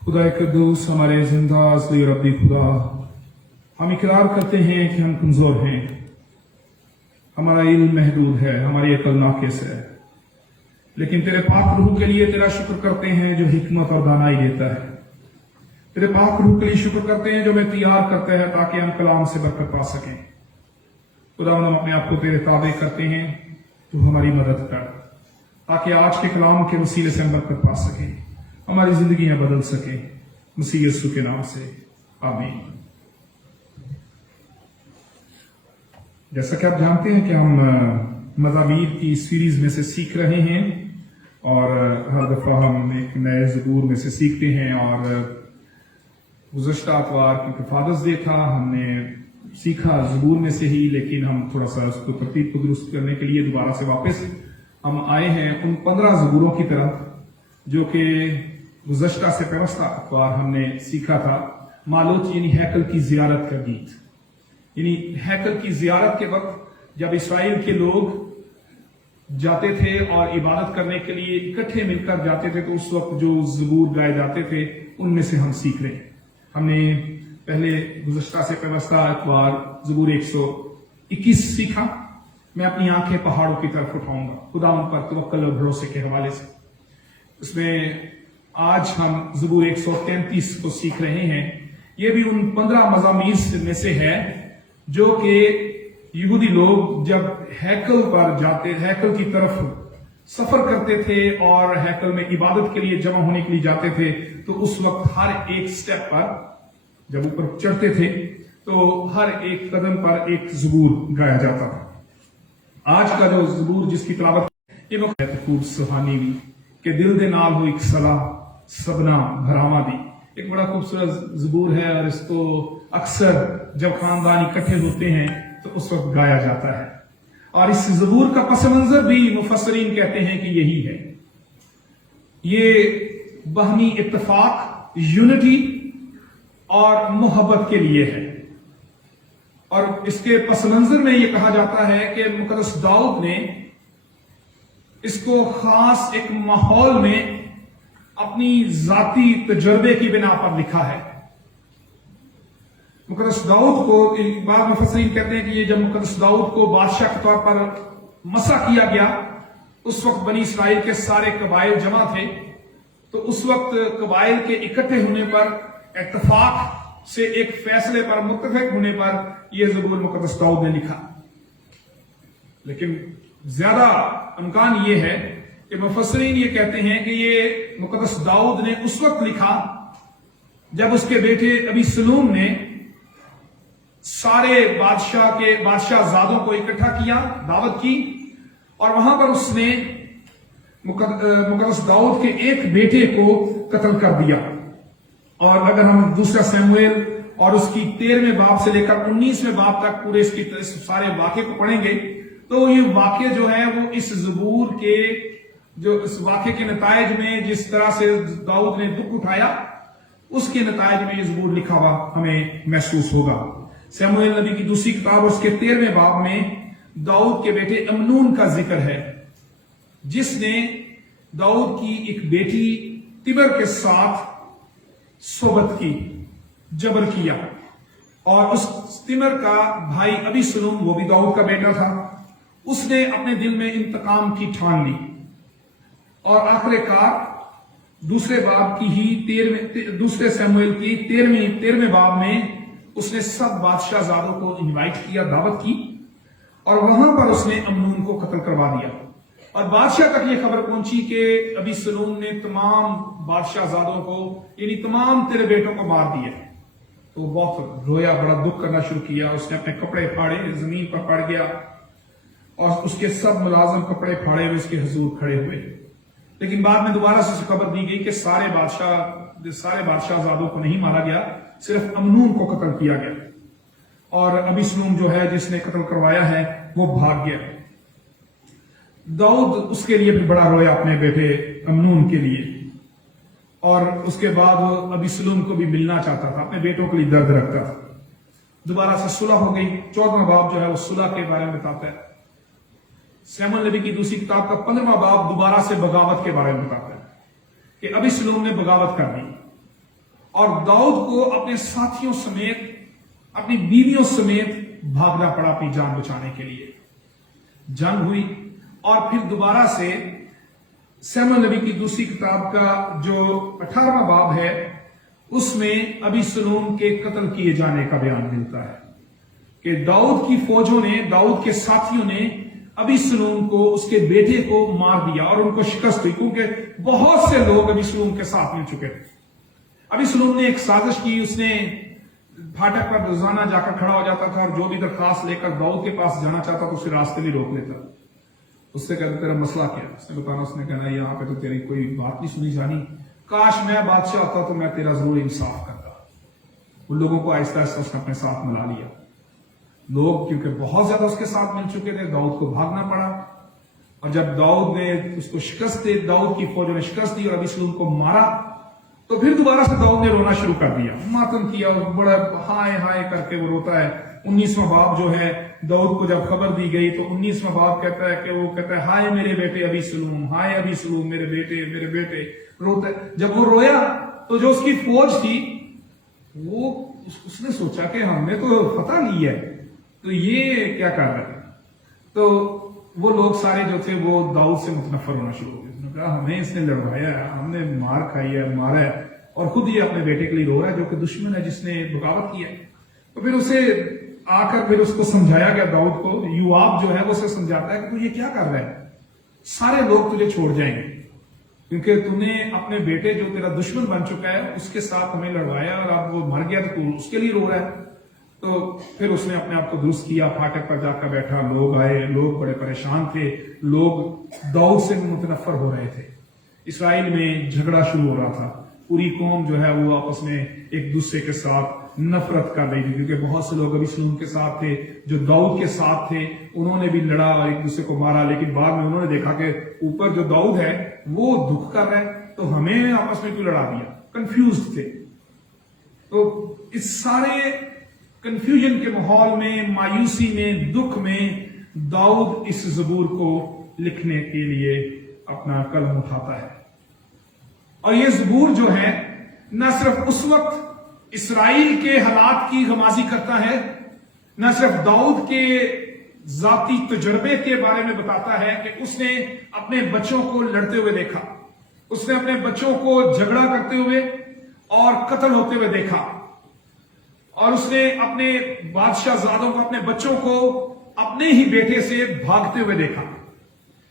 खुदा कद्दूस, हमारे जिंदा असली रब्बी खुदा, हम इकरार करते हैं कि हम कमजोर हैं, हमारा इल्म महदूद है, हमारी अकल नाकिस है, लेकिन तेरे पाक रूह के लिए तेरा शुक्र करते हैं जो हिकमत और दानाई देता है। तेरे पाक रूह के लिए शुक्र करते हैं जो हमें तैयार करता है ताकि हम कलाम से बरकत पा सकें। खुदा हम अपने आप को तेरे ताबे करते हैं, तू हमारी मदद कर ताकि आज के कलाम के वसीले से हम बरकत पा सकें, हमारी जिंदगियां बदल सकें। मसीह यीशु के नाम से आमीन। जैसा कि आप जानते हैं कि हम मज़ामीर की सीरीज में से सीख रहे हैं और हर दफा हम एक नए ज़बूर में से सीखते हैं। और गुज़श्ता अतवार क्योंकि फादर्स डे था, हमने सीखा ज़बूर में से ही, लेकिन हम थोड़ा सा उसको तरतीब को दुरुस्त करने के लिए दोबारा से वापस हम आए हैं उन 15 ज़बूरों की तरफ जो कि गुज़श्ता से पेवस्ता अतवार हमने सीखा था। मालोत यानी हैकल की जियारत का गीत, यानी हैकल की जियारत के वक्त जब इसराइल के लोग जाते थे और इबादत करने के लिए इकट्ठे मिलकर जाते थे, तो उस वक्त जो ज़बूर गाए जाते थे उनमें से हम सीख रहे हैं। हमने पहले गुज़श्ता से व्यवस्था एक बार ज़बूर 121 सीखा। मैं अपनी आंखें पहाड़ों की तरफ उठाऊंगा, खुदा उन पर तवक्कल और भरोसे के हवाले से। उसमें आज हम ज़बूर 133 को सीख रहे हैं। ये भी उन 15 मज़ामीर में से है जो कि यहूदी लोग जब हैकल पर जाते, हैकल की तरफ सफर करते थे और हैकल में इबादत के लिए जमा होने के लिए जाते थे, तो उस वक्त हर एक स्टेप पर जब ऊपर चढ़ते थे तो हर एक कदम पर एक ज़बूर गाया जाता था। आज का जो ज़बूर जिसकी तिलावत खूब सुहानी भी कि दिल दे नाल हो एक सलाह सबना भरामा दी, एक बड़ा खूबसूरत ज़बूर है और इसको अक्सर जब खानदान इकट्ठे होते हैं तो उस वक्त गाया जाता है। और इस ज़बूर का पस मंजर भी मुफस्सरीन कहते हैं कि यही है, ये बहनी इत्तफाक, यूनिटी और मोहब्बत के लिए है। और इसके पस मंजर में यह कहा जाता है कि मुक़द्दस दाऊद ने इसको खास एक माहौल में अपनी जाती तजर्बे की बिना पर लिखा है। मुक़द्दस दाऊद को बाद मुफस्सरीन कहते हैं कि ये जब मुक़द्दस दाऊद को बादशाह के तौर पर मसा किया गया, उस वक्त बनी इसराइल के सारे कबाइल जमा थे, तो उस वक्त कबाइल के इकट्ठे होने पर, इत्तफाक से एक फैसले पर मुत्तफिक होने पर यह ज़बूर मुक़द्दस दाऊद ने लिखा। लेकिन ज्यादा इम्कान यह है कि मुफस्सरीन ये कहते हैं कि ये मुक़द्दस दाऊद ने उस वक्त लिखा जब उसके बेटे अबीसलूम ने सारे बादशाहजादों को इकट्ठा किया, दावत की, और वहां पर उसने मुक़द्दस दाऊद के एक बेटे को कत्ल कर दिया। और अगर हम दूसरा शमूएल और उसकी 13वें बाब से लेकर 19वें बाब तक पूरे इस सारे वाक़े को पढ़ेंगे तो ये वाक़े जो है वो इस ज़बूर के जो इस वाक़े के नतायज में जिस तरह से दाऊद ने दुख उठाया, उसके नतायज में ये ज़बूर लिखा हुआ हमें महसूस होगा। शमूएल नबी की दूसरी किताब उसके 13वें बाब में दाऊद के बेटे अमनून का जिक्र है, जिसने दाऊद की एक बेटी तिबर के साथ सोबत की, जबर किया, और उस तिमर का भाई अबीसलूम, वो भी दाऊद का बेटा था, उसने अपने दिल में इंतकाम की ठान ली। और आखिरकार दूसरे बाब की ही दूसरे शमूएल की 13वें बाब में उसने सब बादशाहजादों को इनवाइट किया, दावत की, और वहां पर उसने अमनून को कत्ल करवा दिया। और बादशाह तक ये खबर पहुंची कि अबीसलूम ने तमाम बादशाहजादों को, यानी तमाम तेरे बेटों को मार दिया। तो बहुत रोया, बड़ा दुख करना शुरू किया। उसने अपने कपड़े फाड़े, जमीन पर पड़ गया, और उसके सब मुलाजिम कपड़े फाड़े हुए उसके हुजूर खड़े हुए। लेकिन बाद में दोबारा से खबर दी गई कि सारे बादशाहजादों को नहीं मारा गया, सिर्फ अमनून को कत्ल किया गया, और अबीसलूम जो है जिसने कत्ल करवाया है वो भाग गया। दाऊद उसके लिए भी बड़ा रोया, अपने बेटे अमनून के लिए, और उसके बाद वो अबीसलूम को भी मिलना चाहता था, अपने बेटों के लिए दर्द रखता था। दोबारा से सुलह हो गई। 14वां बाब जो है वो सुलह के बारे में बताता है। शमूएल नबी की दूसरी किताब का 15वां बाब दोबारा से बगावत के बारे में बताता है कि अबीसलूम ने बगावत कर दी और दाऊद को अपने साथियों समेत, अपनी बीवियों समेत भागना पड़ा अपनी जान बचाने के लिए। जंग हुई, और फिर दोबारा से शमूएल नबी की दूसरी किताब का जो 18वां बाब है उसमें अबीसलूम के कत्ल किए जाने का बयान मिलता है कि दाऊद की फौजों ने, दाऊद के साथियों ने अबीसलूम को, उसके बेटे को मार दिया और उनको शिकस्त हुई, क्योंकि बहुत से लोग अबीसलूम के साथ मिल चुके थे। अबीसलूम ने एक साजिश की, उसने फाटक पर रोजाना जाकर खड़ा हो जाता था और जो भी दरखास्त लेकर दाऊद के पास जाना चाहता तो उसे रास्ते में रोक लेता। उससे कहता तेरा मसला क्या? उसने बताना, उसने कहना यहाँ पे तो तेरी कोई बात नहीं सुनी जानी, काश मैं बादशाह होता तो मैं तेरा जरूर इंसाफ करता। उन लोगों को आहिस्ता आहिस्ता उसने अपने साथ मिला लिया। लोग क्योंकि बहुत ज्यादा उसके साथ मिल चुके थे, दाऊद को भागना पड़ा, और जब दाऊद ने उसको शिकस्त दी, दाऊद की फौजों ने शिकस्त दी और अबीसलूम को मारा, तो फिर दोबारा से दाऊद ने रोना शुरू कर दिया, मातम किया, बड़ा हाय हाय करके वो रोता है। 19वां बाब जो है, दाऊद को जब खबर दी गई तो 19वां बाब कहता है कि वो कहता है हाय मेरे बेटे अबीसलूम, हाय अबीसलूम, मेरे बेटे रोता है। जब वो रोया तो जो उसकी फौज थी वो उसने सोचा कि हमने तो फतह ली है, तो ये क्या कर रहे हैं। तो वो लोग सारे जो थे वो दाऊद से मुतनफर होना शुरू हो गए। उसने कहा हमें इसने लड़वाया है, हमने मार खाई है, मारा है, और खुद ये अपने बेटे के लिए रो रहा है जो कि दुश्मन है, जिसने बगावत की है। तो फिर उसे आकर फिर उसको समझाया गया, दाऊद को युवाब जो है वो उसे समझाता है कि तू ये क्या कर रहा है, सारे लोग तुझे छोड़ जाएंगे क्योंकि तूने अपने बेटे जो तेरा दुश्मन बन चुका है उसके साथ हमें लड़वाया और अब वो मर गया तो तू उसके लिए रो रहा है। तो फिर उसने अपने आप को दुरुस्त किया, फाटक पर जाकर बैठा, लोग आए, लोग बड़े परेशान थे, लोग दाऊद से मुतनफर हो रहे थे। इसराइल में झगड़ा शुरू हो रहा था, पूरी कौम जो है वो आपस में एक दूसरे के साथ नफरत कर रही थी, क्योंकि बहुत से लोग अबीसलूम के साथ थे जो दाऊद के साथ थे, उन्होंने भी लड़ा और एक दूसरे को मारा। लेकिन बाद में उन्होंने देखा कि ऊपर जो दाऊद है वो दुख कर रहा है, तो हमें आपस में क्यों लड़ा दिया, कंफ्यूज थे। तो इस सारे कंफ्यूजन के माहौल में, मायूसी में, दुख में दाऊद इस ज़बूर को लिखने के लिए अपना कलम उठाता है। और ये ज़बूर जो है न सिर्फ उस वक्त इसराइल के हालात की गमाजी करता है, न सिर्फ दाऊद के जाती तजुर्बे के बारे में बताता है कि उसने अपने बच्चों को लड़ते हुए देखा, उसने अपने बच्चों को झगड़ा करते हुए और कत्ल होते हुए देखा, और उसने अपने बादशाहजादों को, अपने बच्चों को अपने ही बेटे से भागते हुए देखा।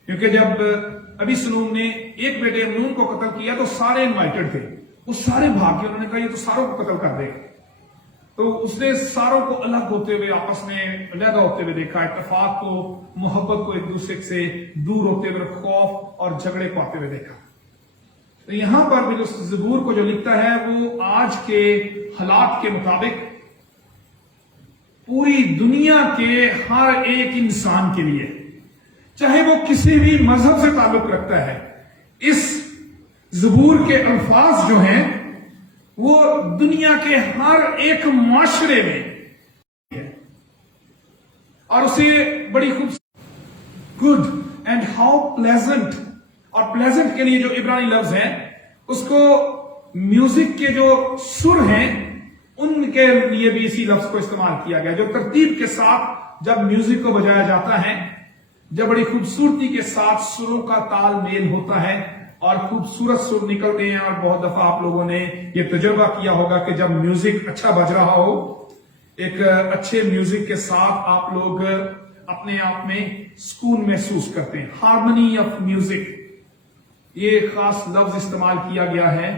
क्योंकि जब अबीसलूम ने एक बेटे अमनून को कत्ल किया तो सारे इन्वाइटेड थे, वो सारे भाग गए। उन्होंने कहा ये तो सारों को कत्ल कर देगा। तो उसने सारों को अलग होते हुए, आपस में अलग होते हुए देखा, इत्तेफाक को, मोहब्बत को, एक दूसरे से दूर होते हुए, खौफ और झगड़े को आते हुए देखा। तो यहां पर भी उस ज़बूर को जो लिखता है वो आज के हालात के मुताबिक पूरी दुनिया के हर एक इंसान के लिए, चाहे वो किसी भी मजहब से ताल्लुक रखता है, इस ज़बूर के अल्फाज जो हैं वो दुनिया के हर एक माशरे में है। और उसे बड़ी खूबसूरत, गुड एंड हाउ प्लेजेंट, और प्लेजेंट के लिए जो इब्रानी लफ्ज है उसको म्यूजिक के जो सुर हैं उनके लिए भी इसी लफ्ज को इस्तेमाल किया गया। जो तरतीब के साथ जब म्यूजिक को बजाया जाता है, जब बड़ी खूबसूरती के साथ सुरों का तालमेल होता है और खूबसूरत सुर निकलते हैं। और बहुत दफा आप लोगों ने यह तजुर्बा किया होगा कि जब म्यूजिक अच्छा बज रहा हो, एक अच्छे म्यूजिक के साथ आप लोग अपने आप में सुकून महसूस करते हैं। हार्मनी ऑफ म्यूजिक, ये खास लफ्ज इस्तेमाल किया गया है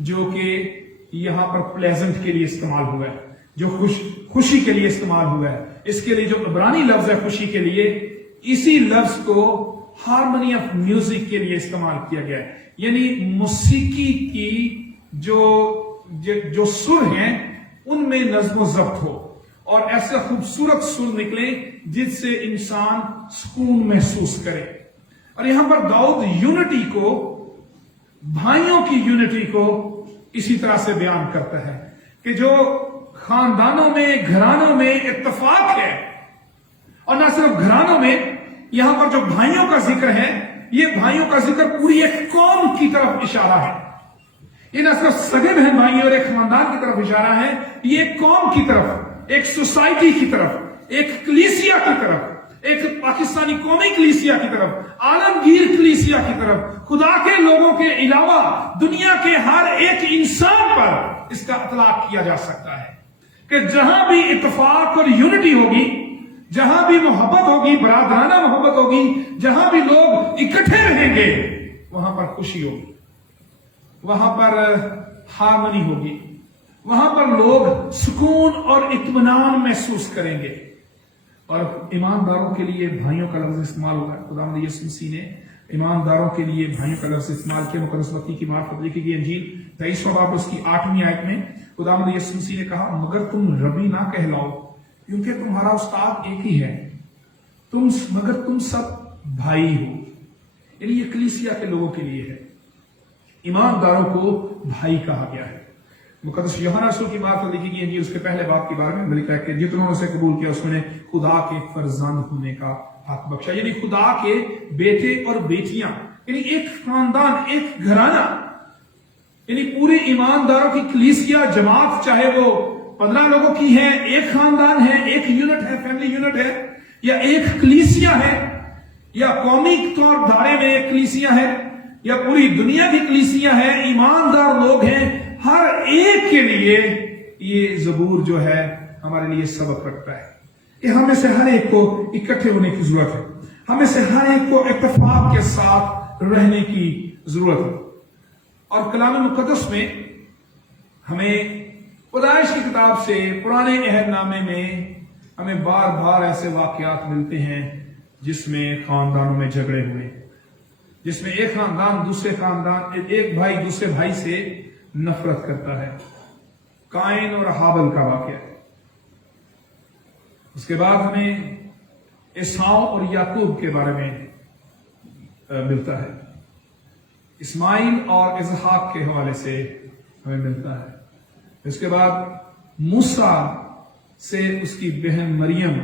जो कि यहां पर प्लेजेंट के लिए इस्तेमाल हुआ है, जो खुशी के लिए इस्तेमाल हुआ है। इसके लिए जो इब्रानी लफ्ज है खुशी के लिए, इसी लफ्ज को हार्मनी ऑफ म्यूजिक के लिए इस्तेमाल किया गया है। यानी मौसीकी की जो सुर हैं उनमें नज़्म ज़ब्त हो और ऐसे खूबसूरत सुर निकले जिससे इंसान सुकून महसूस करे। और यहां पर दाऊद यूनिटी को, भाइयों की यूनिटी को इसी तरह से बयान करता है कि जो खानदानों में, घरानों में इत्तेफाक है, और न सिर्फ घरानों में, यहां पर जो भाइयों का जिक्र है, ये भाइयों का जिक्र पूरी एक कौम की तरफ इशारा है। ये न सिर्फ सगे बहन भाई और एक खानदान की तरफ इशारा है, ये एक कौम की तरफ, एक सोसाइटी की तरफ, एक कलीसिया की तरफ, एक पाकिस्तानी कौमी कलीसिया की तरफ, आलमगीर कलीसिया की तरफ, खुदा के लोगों के अलावा दुनिया के हर एक इंसान पर इसका इतलाक किया जा सकता है कि जहां भी इत्तेफाक और यूनिटी होगी, जहां भी मोहब्बत होगी, बरादराना मोहब्बत होगी, जहां भी लोग इकट्ठे रहेंगे, वहां पर खुशी होगी, वहां पर हार्मनी होगी, वहां पर लोग सुकून और इत्मीनान महसूस करेंगे। और ईमानदारों के लिए भाइयों का लफ्ज इस्तेमाल हुआ है। खुदावंद यीशु मसीह ने ईमानदारों के लिए भाइयों का लफ्ज इस्तेमाल किया। मुकद्दस मत्ती की मार्फत लिखी गई इंजील 23वां बाब उसकी 8वीं आयत में खुदावंद यीशु मसीह ने कहा, मगर तुम रबी ना कहलाओ क्योंकि तुम्हारा उस्ताद एक ही है, मगर तुम सब भाई हो। यानी ये कलीसिया के लोगों के लिए है। ईमानदारों को भाई कहा गया है। मुकद्दस यूहन्ना रसूल की बात लिखी गई है, उसके पहले बाब के बारे में लिखा है कि जितनों ने उसे कबूल किया उसने खुदा के फर्जंद होने का हक बख्शा। यानी खुदा के बेटे और बेटियां, यानी एक खानदान, एक घराना, यानी पूरे ईमानदारों की कलीसिया जमात, चाहे वो 15 लोगों की है, एक खानदान है, एक यूनिट है, फैमिली यूनिट है, या एक कलीसिया है, या कौमी तौर धारे में एक कलीसिया है, या पूरी दुनिया की कलीसिया है, ईमानदार लोग हैं, हर एक के लिए ये ज़बूर जो है हमारे लिए सबक रखता है कि हमें से हर एक को इकट्ठे होने की जरूरत है, हमें से हर एक को इत्तेफाक के साथ रहने की जरूरत है। और कलाम मुकद्दस में हमें पैदाइश की किताब से पुराने अहदनामे में हमें बार बार ऐसे वाकयात मिलते हैं जिसमें खानदानों में झगड़े हुए, जिसमें एक खानदान दूसरे खानदान, एक भाई दूसरे भाई से नफरत करता है। काइन और हाबल का वाकया है। उसके बाद हमें एसाव और याकूब के बारे में मिलता है, इस्माइल और इसहाक के हवाले से हमें मिलता है। इसके बाद मूसा से उसकी बहन मरियम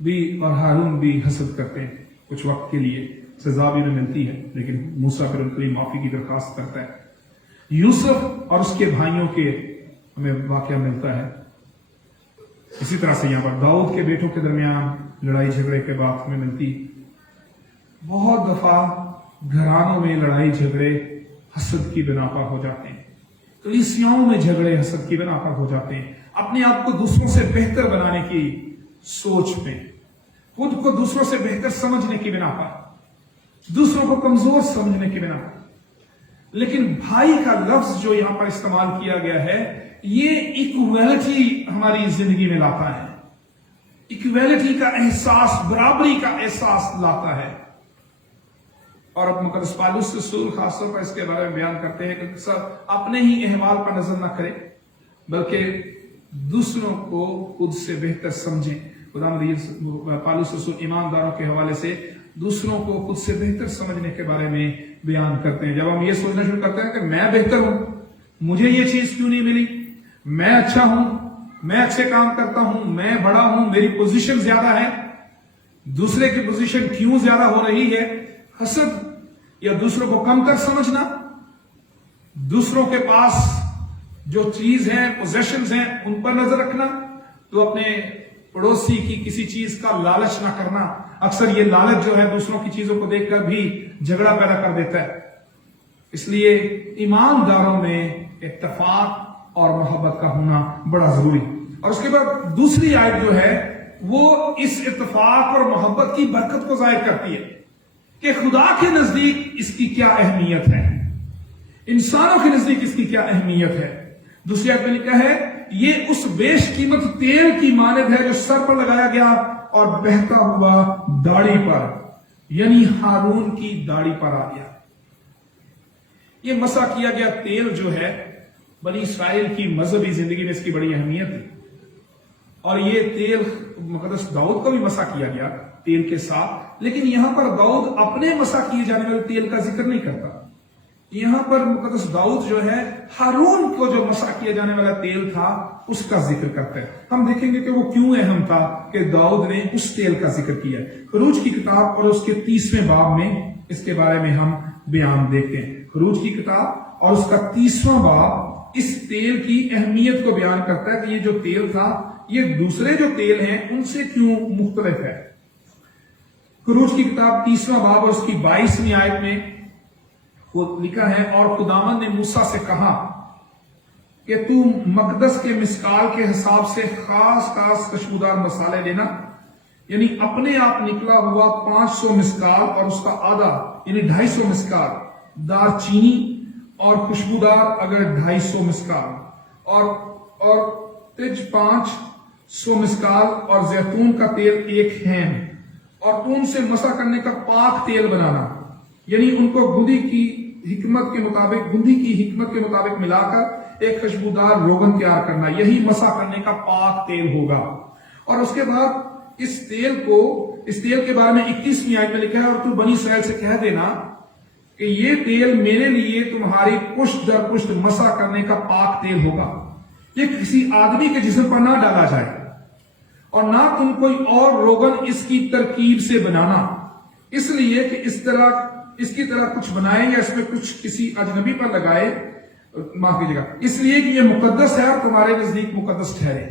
भी और हारून भी हसद करते हैं, कुछ वक्त के लिए सजा भी उन्हें मिलती है, लेकिन मूसा फिर उनके लिए माफी की दरखास्त करता है। यूसुफ और उसके भाइयों के हमें वाकया मिलता है। इसी तरह से यहां पर दाऊद के बेटों के दरमियान लड़ाई झगड़े के बाद हमें मिलती। बहुत दफा घरानों में लड़ाई झगड़े हसद की बिना पर हो जाते हैं, कलीसियाओं में झगड़े हसद की बिना पर हो जाते हैं, अपने आप को दूसरों से बेहतर बनाने की सोच में, खुद को दूसरों से बेहतर समझने की बिना पर, दूसरों को कमजोर समझने की बिना पर। लेकिन भाई का लफ्ज जो यहां पर इस्तेमाल किया गया है, ये इक्वालिटी हमारी जिंदगी में लाता है, इक्वालिटी का एहसास, बराबरी का एहसास लाता है। और अब मुकद्दस पौलुस रसूल खासतौर पर इसके बारे में बयान करते हैं कि सब अपने ही अहवाल पर नजर न करें, बल्कि दूसरों को खुद से बेहतर समझें। पौलुस रसूल ईमानदारों के हवाले से दूसरों को खुद से बेहतर समझने के बारे में बयान करते हैं। जब हम ये सोचना शुरू करते हैं कि मैं बेहतर हूं, मुझे ये चीज क्यों नहीं मिली, मैं अच्छा हूं, मैं अच्छे काम करता हूं, मैं बड़ा हूं, मेरी पोजीशन ज्यादा है, दूसरे की पोजीशन क्यों ज्यादा हो रही है, हसद या दूसरों को कम कर समझना, दूसरों के पास जो चीज है, पोजेशंस हैं, उन पर नजर रखना, तो अपने पड़ोसी की किसी चीज का लालच ना करना। अक्सर ये लालच जो है दूसरों की चीजों को देखकर भी झगड़ा पैदा कर देता है। इसलिए ईमानदारों में इत्तेफाक और मोहब्बत का होना बड़ा जरूरी। और उसके बाद दूसरी आयत जो है वो इस इत्तेफाक और मोहब्बत की बरकत को जाहिर करती है कि खुदा के नजदीक इसकी क्या अहमियत है, इंसानों के नजदीक इसकी क्या अहमियत है। दूसरी आयत में लिखा है, ये उस बेशकीमत तेल की मानद है जो सर पर लगाया गया और बहता हुआ दाढ़ी पर, यानी हारून की दाढ़ी पर आ गया। ये मसा किया गया तेल जो है बनी इस्राएल की मजहबी जिंदगी में इसकी बड़ी अहमियत है। और ये तेल मुकद्दस दाऊद को भी मसा किया गया तेल के साथ, लेकिन यहां पर दाऊद अपने मसा किए जाने वाले तेल का जिक्र नहीं करता। यहां पर मुकद्दस दाऊद जो है हारून को जो मसा किया जाने वाला तेल था उसका जिक्र करते हैं। हम देखेंगे कि वो क्यों अहम था कि दाऊद ने उस तेल का जिक्र किया। खरूज की किताब और उसके 30वें बाब में इसके बारे में हम बयान देखते हैं। खरूज की किताब और उसका 30वां बाब इस तेल की अहमियत को बयान करता है कि ये जो तेल था ये दूसरे जो तेल हैं उनसे क्यों मुख्तलिफ है। खरूज की किताब 30वां बाब और उसकी 22वीं आयत में लिखा है, और खुदावन ने मूसा से कहा कि तू मकदस के मिस्काल के हिसाब से खास खास खुशबूदार मसाले लेना, यानी अपने आप निकला हुआ 500 मिस्काल और उसका आधा यानी 250 मिस्काल दारचीनी, और खुशबूदार अगर 250 मिस्काल और तिज 500 मिस्काल और जैतून का तेल 1 हैन, और तू उनसे मसा करने का पाक तेल बनाना, यानी उनको गुंदी की हिकमत के मुताबिक मिलाकर एक खुशबूदार रोगन तैयार करना, यही मसा करने का पाक तेल होगा। और उसके बाद इस तेल के बारे में 21वीं आयत में लिखा है, और तू बनी इस्राएल से कह देना کہ یہ تیل میرے لیے تمہاری پشت در پشت مسح کرنے کا پاک تیل ہوگا، یہ کسی آدمی کے جسم پر نہ ڈالا جائے، اور نہ تم کوئی اور روغن اس کی ترکیب سے بنانا، اس لیے کہ اس کی طرح کچھ بنائے یا اس میں کچھ کسی اجنبی پر لگائے، معاف کیجیے گا، اس لیے کہ یہ مقدس ہے اور تمہارے نزدیک مقدس ٹھہرے۔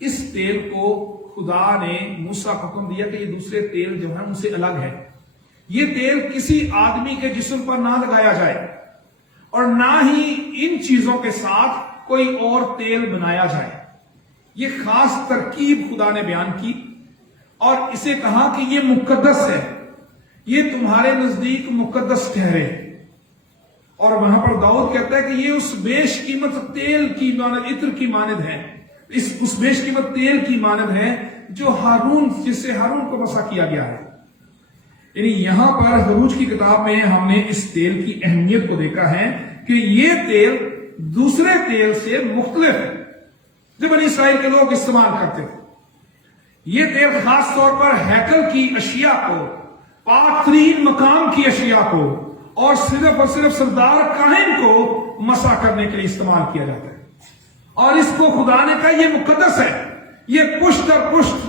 اس تیل کو خدا نے موسیٰ کو حکم دیا کہ یہ دوسرے تیل جو ہے ان سے الگ ہے، یہ تیل کسی آدمی کے جسم پر نہ لگایا جائے، اور نہ ہی ان چیزوں کے ساتھ کوئی اور تیل بنایا جائے۔ یہ خاص ترکیب خدا نے بیان کی اور اسے کہا کہ یہ مقدس ہے، یہ تمہارے نزدیک مقدس ٹھہرے۔ اور وہاں پر داؤد کہتا ہے کہ یہ اس بیش قیمت تیل کی مانند، عطر کی مانند ہے، اس بیش قیمت تیل کی مانند ہے جو ہارون، جس سے ہارون کو مسح کیا گیا ہے۔ یعنی یہاں پر خروج کی کتاب میں ہم نے اس تیل کی اہمیت کو دیکھا ہے کہ یہ تیل دوسرے تیل سے مختلف ہے جو بنی اسرائیل کے لوگ استعمال کرتے تھے۔ یہ تیل خاص طور پر ہیکل کی اشیاء کو، پاک ترین مقام کی اشیاء کو، اور صرف سردار کاہن کو مسح کرنے کے لیے استعمال کیا جاتا ہے، اور اس کو خدا نے کہا یہ مقدس ہے، یہ پشت در پشت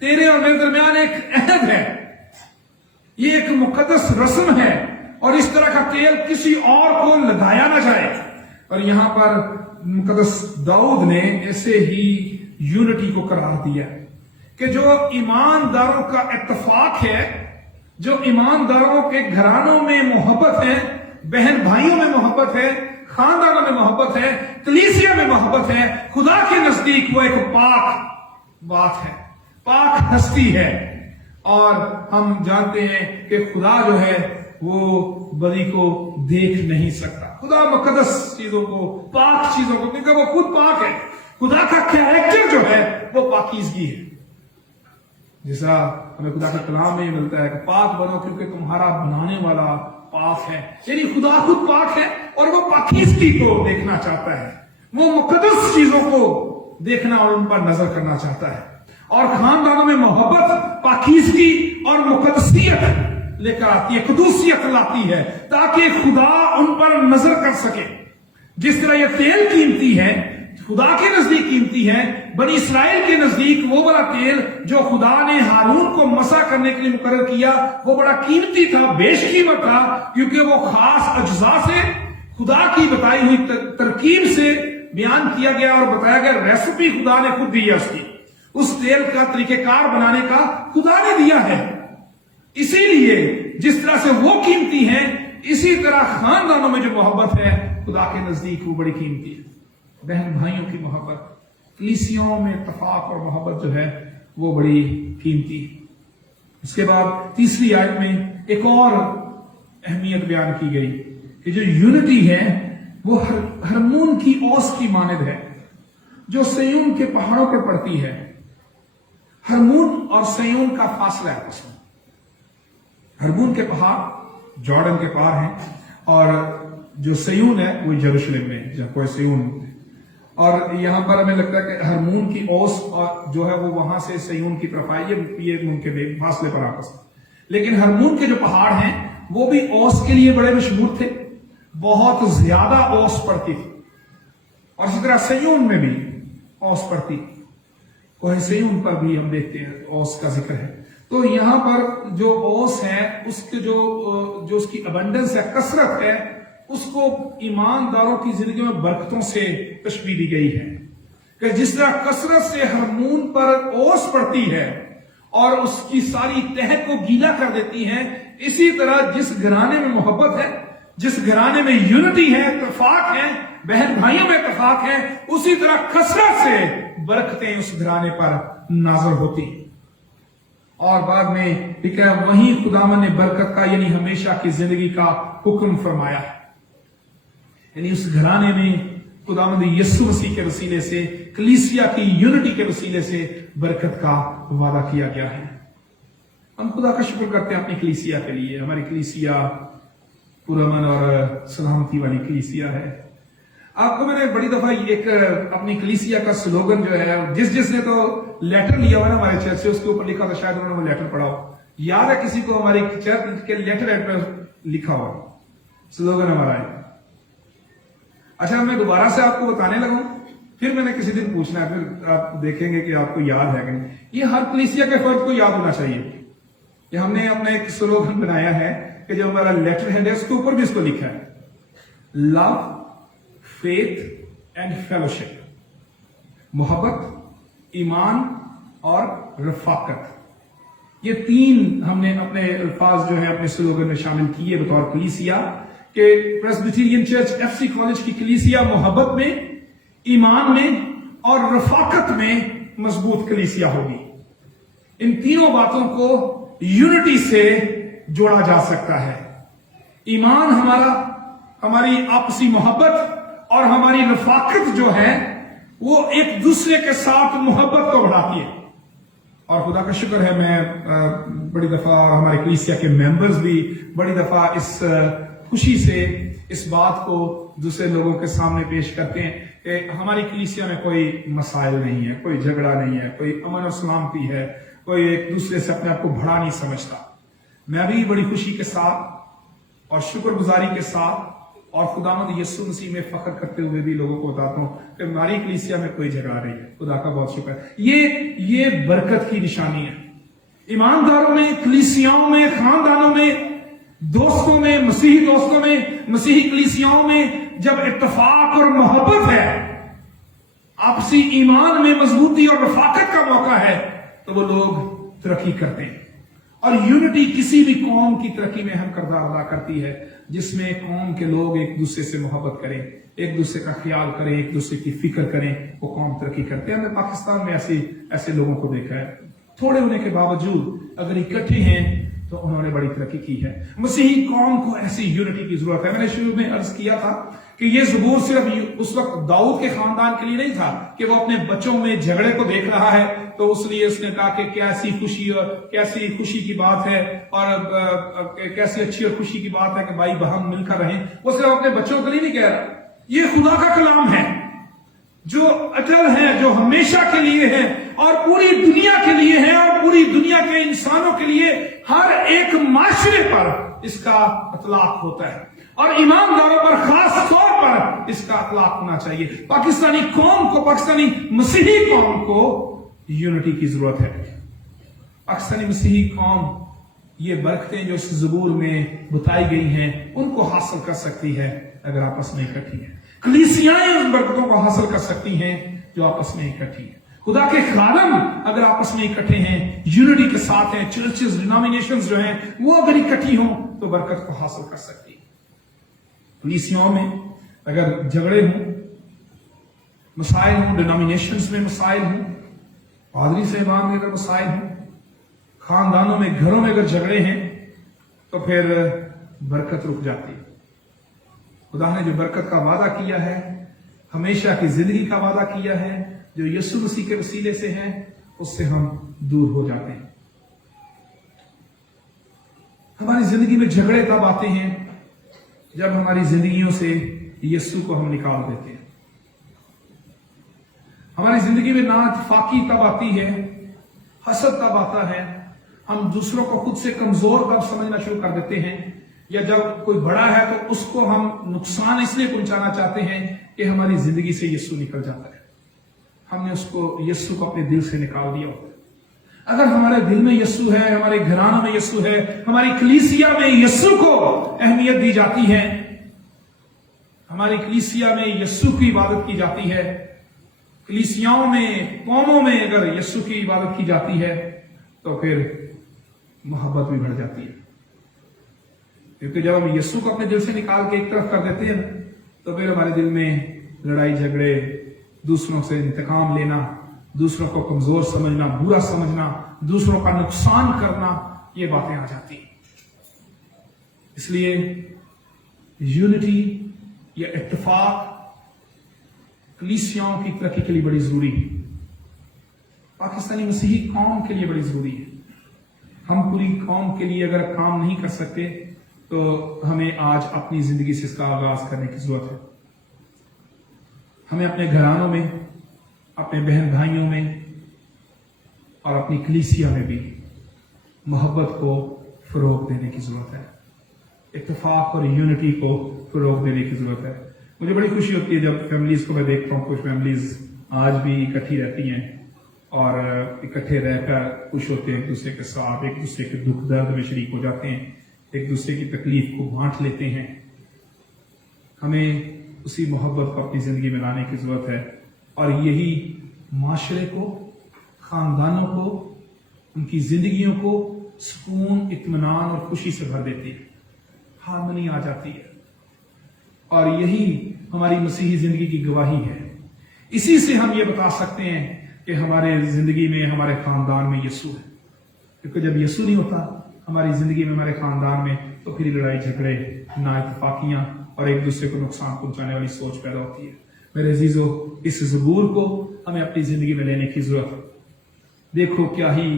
تیرے اور میرے درمیان ایک عہد ہے، یہ ایک مقدس رسم ہے، اور اس طرح کا تیل کسی اور کو لگایا نہ جائے۔ اور یہاں پر مقدس داؤد نے ایسے ہی یونٹی کو قرار دیا کہ جو ایمانداروں کا اتفاق ہے، جو ایمانداروں کے گھرانوں میں محبت ہے، بہن بھائیوں میں محبت ہے، خاندانوں میں محبت ہے، کلیسیا میں محبت ہے، خدا کے نزدیک وہ ایک پاک بات ہے، پاک ہستی ہے۔ اور ہم جانتے ہیں کہ خدا جو ہے وہ بدی کو دیکھ نہیں سکتا، خدا مقدس چیزوں کو، پاک چیزوں کو، کیونکہ وہ خود پاک ہے، خدا کا کریکٹر جو ہے وہ پاکیزگی ہے۔ جیسا ہمیں خدا کا کلام میں ملتا ہے کہ پاک بنو کیونکہ تمہارا بنانے والا پاک ہے، یعنی خدا خود پاک ہے اور وہ پاکیزگی کو دیکھنا چاہتا ہے، وہ مقدس چیزوں کو دیکھنا اور ان پر نظر کرنا چاہتا ہے، اور خاندانوں میں محبت، پاکیزگی اور مقدسیت لے کر آتی ہے، قدوسیت لاتی ہے تاکہ خدا ان پر نظر کر سکے۔ جس طرح یہ تیل قیمتی ہے، خدا کے نزدیک قیمتی ہے، بنی اسرائیل کے نزدیک وہ بڑا تیل جو خدا نے ہارون کو مسح کرنے کے لیے مقرر کیا وہ بڑا قیمتی تھا، بیش قیمت تھا، کیونکہ وہ خاص اجزاء سے، خدا کی بتائی ہوئی ترکیب سے بیان کیا گیا اور بتایا گیا، ریسپی خدا نے خود دی ہے اس کی، اس تیل کا طریقہ کار بنانے کا خدا نے دیا ہے۔ اسی لیے جس طرح سے وہ قیمتی ہیں، اسی طرح خاندانوں میں جو محبت ہے خدا کے نزدیک وہ بڑی قیمتی ہے۔ بہن بھائیوں کی محبت، کلیسیوں میں اتفاق اور محبت جو ہے وہ بڑی قیمتی ہے۔ اس کے بعد تیسری آیت میں ایک اور اہمیت بیان کی گئی کہ جو یونٹی ہے وہ ہرمون کی اوس کی مانند ہے جو سیون کے پہاڑوں پر پڑتی ہے۔ ہرمون اور سیون کا فاصلہ ہے، ہرمون کے پہاڑ جارڈن کے پار ہیں، اور جو سیون ہے وہ یروشلم میں جہاں کوئی سیون، اور یہاں پر ہمیں لگتا ہے کہ ہرمون کی اوس جو ہے وہ وہاں سے سیون کی طرف آئی، یہ ان کے فاصلے پر آپس میں، لیکن ہرمون کے جو پہاڑ ہیں وہ بھی اوس کے لیے بڑے مشہور تھے، بہت زیادہ اوس پڑتی تھی، اور اسی طرح سیون میں بھی اوس پڑتی، کوہ سیون پر بھی ہم دیکھتے ہیں اوس کا ذکر ہے۔ تو یہاں پر جو اوس ہے اس کے جو اس کی ابنڈنس ہے، کثرت ہے، اس کو ایمانداروں کی زندگی میں برکتوں سے تشبیہ دی گئی ہے کہ جس طرح کثرت سے ہرمون پر اوس پڑتی ہے اور اس کی ساری تہ کو گیلا کر دیتی ہے، اسی طرح جس گھرانے میں محبت ہے، جس گھرانے میں یونٹی ہے، اتفاق ہے، بہن بھائیوں میں اتفاق ہے، اسی طرح کثرت سے برکتیں اس گھرانے پر نازل ہوتی ہیں۔ اور بعد میں لکھا ہے وہیں خداوند نے برکت کا یعنی ہمیشہ کی زندگی کا حکم فرمایا ہے، یعنی اس گھرانے میں خداوند یسوع مسیح کے وسیلے سے، کلیسیا کی یونٹی کے وسیلے سے برکت کا وعدہ کیا گیا ہے۔ ہم خدا کا شکر کرتے ہیں اپنی کلیسیا کے لیے، ہماری کلیسیا پرامن اور سلامتی والی کلیسیا ہے۔ آپ کو میں نے بڑی دفعہ ایک اپنی کلیسیا کا سلوگن جو ہے، جس نے تو لیٹر لیا ہوا نا ہمارے چرچ سے، اس کے اوپر لکھا تھا، شاید انہوں نے وہ لیٹر پڑھا ہو، یاد ہے کسی کو ہماری چرچ کے لیٹر ہیڈ پر لکھا ہوا स्लोगन हमारा है। अच्छा, मैं दोबारा से आपको बताने लगा, फिर मैंने किसी दिन पूछना है, फिर आप देखेंगे कि आपको याद है कि नहीं। ये हर कलीसिया के फर्द को याद होना चाहिए कि हमने अपना एक स्लोगन बनाया है कि जो हमारा लेटर हेड है उसके ऊपर भी इसको लिखा है, लव, फेथ एंड फेलोशिप, मोहब्बत, ईमान और रफाकत। ये तीन हमने अपने अल्फाज जो है अपने स्लोगन में शामिल किए बतौर कलीसिया के प्रेस्बिटेरियन चर्च एफसी कॉलेज की कलीसिया मोहब्बत में, ईमान में और रफाकत में मजबूत कलीसिया होगी। इन तीनों बातों को यूनिटी से जोड़ा जा सकता है। ईमान हमारी आपसी मोहब्बत और हमारी रफाकत जो है वो एक दूसरे के साथ मोहब्बत को बढ़ाती है। और खुदा का शुक्र है, मैं बड़ी दफा हमारे कलीसिया के मेंबर्स भी बड़ी दफा इस खुशी से इस बात को दूसरे लोगों के सामने पेश करते हैं कि हमारी कलीसिया में कोई मसाइल नहीं है, कोई झगड़ा नहीं है, कोई अमन और सलामती है, कोई एक दूसरे से अपने आप को बड़ा नहीं समझता। मैं भी बड़ी खुशी के साथ और शुक्रगुजारी के साथ और खुदावंद यीशु मसीह में फख्र करते हुए भी लोगों को बताता हूं कि हमारी कलीसिया में कोई झगड़ा नहीं है। खुदा का बहुत शुक्र है। ये बरकत की निशानी है। ईमानदारों में, कलीसियाओं में, खानदानों में, दोस्तों में, मसीही दोस्तों में, मसीही कलीसियाओं में जब इत्तेफाक और मोहब्बत है, आपसी ईमान में मजबूती और रफाकत का मौका है, तो वो लोग तरक्की करते हैं। और यूनिटी किसी भी कौम की तरक्की में अहम किरदार अदा करती है, जिसमें कौम के लोग एक दूसरे से मोहब्बत करें, एक दूसरे का ख्याल करें, एक दूसरे की फिक्र करें, वो कौम तरक्की करते हैं। हमने पाकिस्तान में ऐसे लोगों को देखा है, थोड़े होने के बावजूद अगर इकट्ठे हैं तो उन्होंने बड़ी तरक्की की है। मसीही कौम को ऐसी यूनिटी की जरूरत है। मैंने शुरू में अर्ज किया था कि ये ज़बूर सिर्फ उस वक्त दाऊद के खानदान के लिए नहीं था कि वो अपने बच्चों में झगड़े को देख रहा है तो उसलिए उसने कहा कि कैसी खुशी की बात है और कैसी अच्छी और खुशी की बात है कि भाई बहन मिलकर रहें। वो सिर्फ अपने बच्चों के लिए नहीं कह रहा, ये खुदा का कलाम है जो अटल है, जो हमेशा के लिए है और पूरी दुनिया के लिए है और पूरी दुनिया के इंसानों के लिए हर एक माशरे पर इसका इतलाक होता है और ईमानदारों पर खास तौर पर इसका इतलाक होना चाहिए। पाकिस्तानी कौम को, पाकिस्तानी मसीही कौम को यूनिटी की जरूरत है। पाकिस्तानी मसीही कौम ये बरकतें जो इस ज़बूर में बताई गई हैं उनको हासिल कर सकती है अगर आपस में इकट्ठी है। कलीसियाएं उन बरकतों को हासिल कर सकती हैं जो आपस में इकट्ठी है। खुदा के खादम अगर आपस में इकट्ठे हैं, यूनिटी के साथ हैं, चर्चेस, डिनोमिनेशंस जो हैं वो अगर इकट्ठी हों तो बरकत को हासिल कर सकती है। कलीसियाओं में अगर झगड़े हों, मसाइल हों, डिनोमिनेशंस में मसाइल हों, पादरी साहिबान में अगर मसाइल हों, खानदानों में, घरों में अगर झगड़े हैं तो फिर बरकत रुक जाती है। खुदा ने जो बरकत का वादा किया है, हमेशा की जिंदगी का वादा किया है जो यीशु मसीह के वसीले से है, उससे हम दूर हो जाते हैं। हमारी जिंदगी में झगड़े तब आते हैं जब हमारी जिंदगियों से यीशु को हम निकाल देते हैं। हमारी जिंदगी में नाइत्तेफाकी तब आती है, हसद तब आता है, हम दूसरों को खुद से कमजोर तब समझना शुरू कर देते हैं, या जब कोई बड़ा है तो उसको हम नुकसान इसलिए पहुंचाना चाहते हैं कि हमारी जिंदगी से यीशु निकल जाता है। हमने उसको, यीशु को अपने दिल से निकाल दिया होता है। अगर हमारे दिल में यीशु है, हमारे घरानों में यीशु है, हमारी कलीसिया में यीशु को अहमियत दी जाती है, हमारी कलीसिया में यीशु की इबादत की जाती है, कलीसियाओं में, कौमों में अगर यीशु की इबादत की जाती है तो फिर मोहब्बत भी बढ़ जाती है। क्योंकि जब हम यीशु को अपने दिल से निकाल के एक तरफ कर देते हैं तो फिर हमारे दिल में लड़ाई झगड़े, दूसरों से इंतकाम लेना, दूसरों को कमजोर समझना, बुरा समझना, दूसरों का नुकसान करना, ये बातें आ जाती हैं। इसलिए यूनिटी या इत्तेफाक कलीसियाओं की तरक्की के लिए बड़ी जरूरी है। पाकिस्तानी मसीही कौम के लिए बड़ी जरूरी है। हम पूरी कौम के लिए अगर काम नहीं कर सकते तो हमें आज अपनी जिंदगी से इसका आगाज करने की जरूरत है। हमें अपने घरानों में, अपने बहन भाइयों में और अपनी कलीसिया में भी मोहब्बत को फरोग देने की जरूरत है। इत्तेफाक और यूनिटी को फरोग देने की जरूरत है। मुझे बड़ी खुशी होती है जब फैमिलीज को मैं देखता हूँ, कुछ फैमिलीज आज भी इकट्ठी रहती हैं और इकट्ठे रहकर खुश होते हैं एक दूसरे के साथ, एक दूसरे के दुख दर्द में शरीक हो जाते हैं, एक दूसरे की तकलीफ को बांट लेते हैं। हमें उसी मोहब्बत को अपनी जिंदगी में लाने की जरूरत है और यही माशरे को, खानदानों को, उनकी जिंदगियों को सुकून, इत्मीनान और खुशी से भर देती है, हार्मनी आ जाती है और यही हमारी मसीही जिंदगी की गवाही है। इसी से हम ये बता सकते हैं कि हमारे जिंदगी में, हमारे खानदान में यीशु है, क्योंकि जब यीशु नहीं होता हमारी जिंदगी में, हमारे खानदान में, तो फिर लड़ाई झगड़े, नाइतफाकियां और एक दूसरे को नुकसान पहुंचाने वाली सोच पैदा होती है। मेरे अजीजों, इस ज़बूर को हमें अपनी जिंदगी में लेने की जरूरत है। देखो क्या ही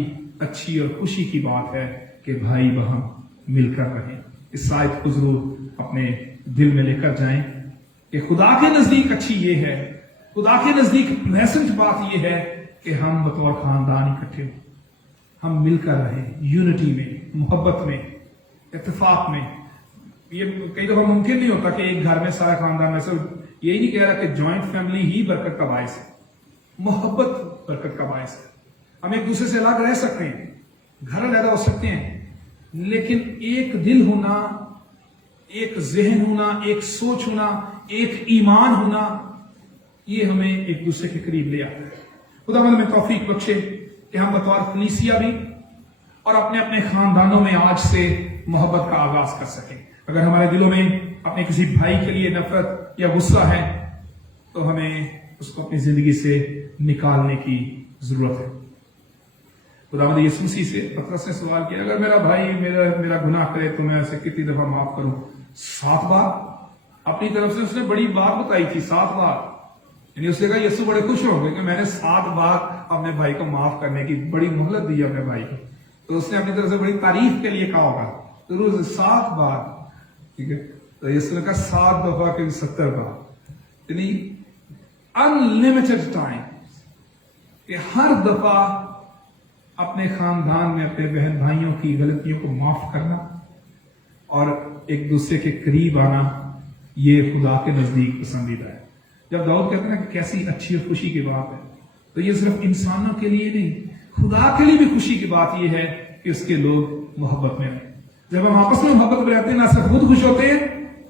अच्छी और खुशी की बात है कि भाई बहन मिलकर रहें। इस आयत को जरूर अपने दिल में लेकर जाएं कि खुदा के नजदीक अच्छी ये है, खुदा के नजदीक प्लेजेंट बात ये है कि हम बतौर खानदान इकट्ठे हों, हम मिलकर रहें, यूनिटी में, मोहब्बत में, इत्तेफाक में। ये कई दफा मुमकिन नहीं होता कि एक घर में सारा खानदान में सब, यही नहीं कह रहा कि जॉइंट फैमिली ही बरकत का बायस है, मोहब्बत बरकत का बायस है। हम एक दूसरे से अलग रह सकते हैं, घर अलग हो सकते हैं, लेकिन एक दिल होना, एक जहन होना, एक सोच होना, एक ईमान होना, ये हमें एक दूसरे के करीब ले आता है। खुदावंद में तौफीक बख्शे कि हम बतौर कलीसिया भी और अपने अपने खानदानों में आज से मोहब्बत का आगाज कर सकें। अगर हमारे दिलों में अपने किसी भाई के लिए नफरत या गुस्सा है तो हमें उसको अपनी जिंदगी से निकालने की जरूरत है। खुदावंद यीशु मसीह से पतरस ने सवाल किया, अगर मेरा भाई मेरा गुनाह करे तो मैं उसे कितनी दफा माफ करूं? 7 बार। अपनी तरफ से उसने बड़ी बात बताई थी, 7 बार। यानी उसने कहा यीशु बड़े खुश होंगे कि मैंने 7 बार अपने भाई को माफ करने की बड़ी मोहलत दी अपने भाई को। तो उसने अपनी तरफ से बड़ी तारीफ के लिए कहा होगा, तो रोज 7 बार, ठीक है। तो यीशु ने कहा 7 दफा के 70 बार, यानी अनलिमिटेड टाइम कि हर दफा अपने खानदान में अपने बहन भाइयों की गलतियों को माफ करना और एक दूसरे के करीब आना, ये खुदा के नजदीक पसंदीदा है। जब दाऊद कहते हैं ना कि कैसी अच्छी और खुशी की बात है, तो ये सिर्फ इंसानों के लिए नहीं, खुदा के लिए भी खुशी की बात यह है कि उसके लोग मोहब्बत में रहें। जब हम आपस में मोहब्बत में रहते हैं, ना सिर्फ खुद खुश होते हैं,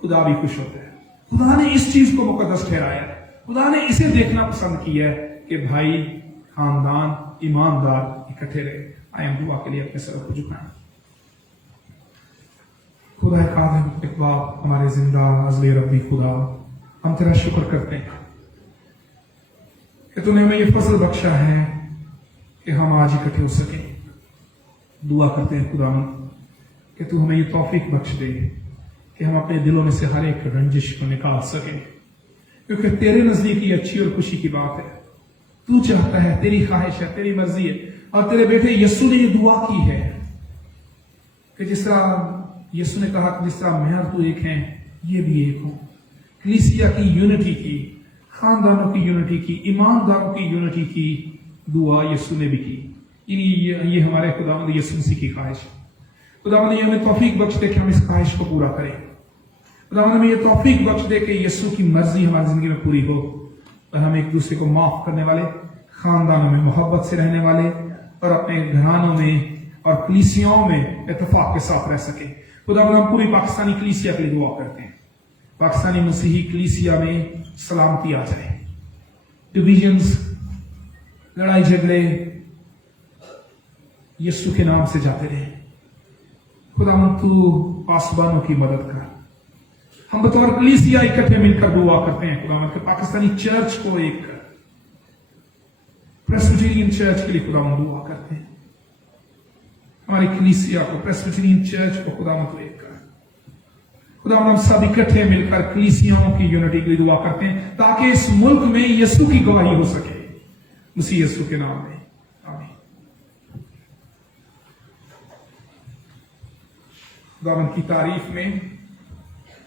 खुदा भी खुश होते हैं। खुदा ने इस चीज को मुकद्दस ठहराया है, खुदा ने इसे देखना पसंद किया है कि भाई, खानदान, ईमानदार इकट्ठे रहे। आए हम दुआ के लिए अपने सर को झुकाएं। खुदा कादिर इकबाल, हमारे जिंदा अज़ली रब्बी खुदा, हम तेरा शुक्र करते हैं कि तूने हमें ये फजल बख्शा है कि हम आज इकट्ठे हो सके। दुआ करते हैं खुदावंद कि तू हमें ये तौफीक बख्श दे कि हम अपने दिलों में से हर एक रंजिश को निकाल सके, क्योंकि तेरे नजदीक ये अच्छी और खुशी की बात है। तू चाहता है, तेरी ख्वाहिश है, तेरी मर्जी है, और तेरे बेटे यीशु ने ये दुआ की है कि जिस तरह यीशु ने कहा कि जिस तरह मैं और तू एक हैं, ये भी एक हो। कलीसिया की यूनिटी की, खानदानों की यूनिटी की, ईमानदारों की यूनिटी की दुआ यीशु ने भी की। ये हमारे खुदावंद यीशु मसीह की ख्वाहिश है। खुदावंद ये हमें तौफीक बख्श दे कि हम इस ख्वाहिश को पूरा करें। खुदावंद हमें ये तौफीक बख्श दे कि यीशु की मर्जी हमारी जिंदगी में पूरी हो और हम एक दूसरे को माफ करने वाले, खानदानों में मोहब्बत से रहने वाले और अपने घरानों में और कलीसियाओं में इत्तेफाक के साथ रह सके। खुदावंद हम पूरी पाकिस्तानी कलीसिया के लिए दुआ करते हैं, पाकिस्तानी मसीही कलीसिया में सलामती आ जाए, डिविजन्स, लड़ाई झगड़े यीशु के नाम से जाते रहे। खुदावंद तू पासबानों की मदद कर। हम बतौर कलीसिया इकट्ठे मिलकर दुआ करते हैं खुदावंद के पाकिस्तानी चर्च को एक कर, प्रेस्बिटेरियन चर्च के लिए खुदावंद दुआ करते हैं, हमारी कलीसिया को, प्रेस्बिटेरियन चर्च को खुदावंद को एक कर। खुदावंद हम सब इकट्ठे मिलकर कलीसियाओं की यूनिटी के लिए दुआ करते हैं ताकि इस मुल्क में यीशु की गवाही हो सके, मसीह यीशु के नाम में, आमीन। खुदावंद की तारीफ में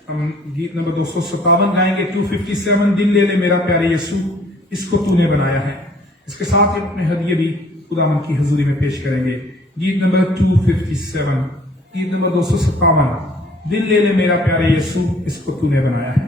हम गीत नंबर 257 गाएंगे, 257। दिल ले ले मेरा प्यारे यीशु, इसको तूने बनाया है। इसके साथ ही अपने हदिये भी खुदावंद की हजूरी में पेश करेंगे। गीत नंबर 257, गीत नंबर 257, दिल ले ले मेरा प्यारे यीशु, इसको तूने बनाया है।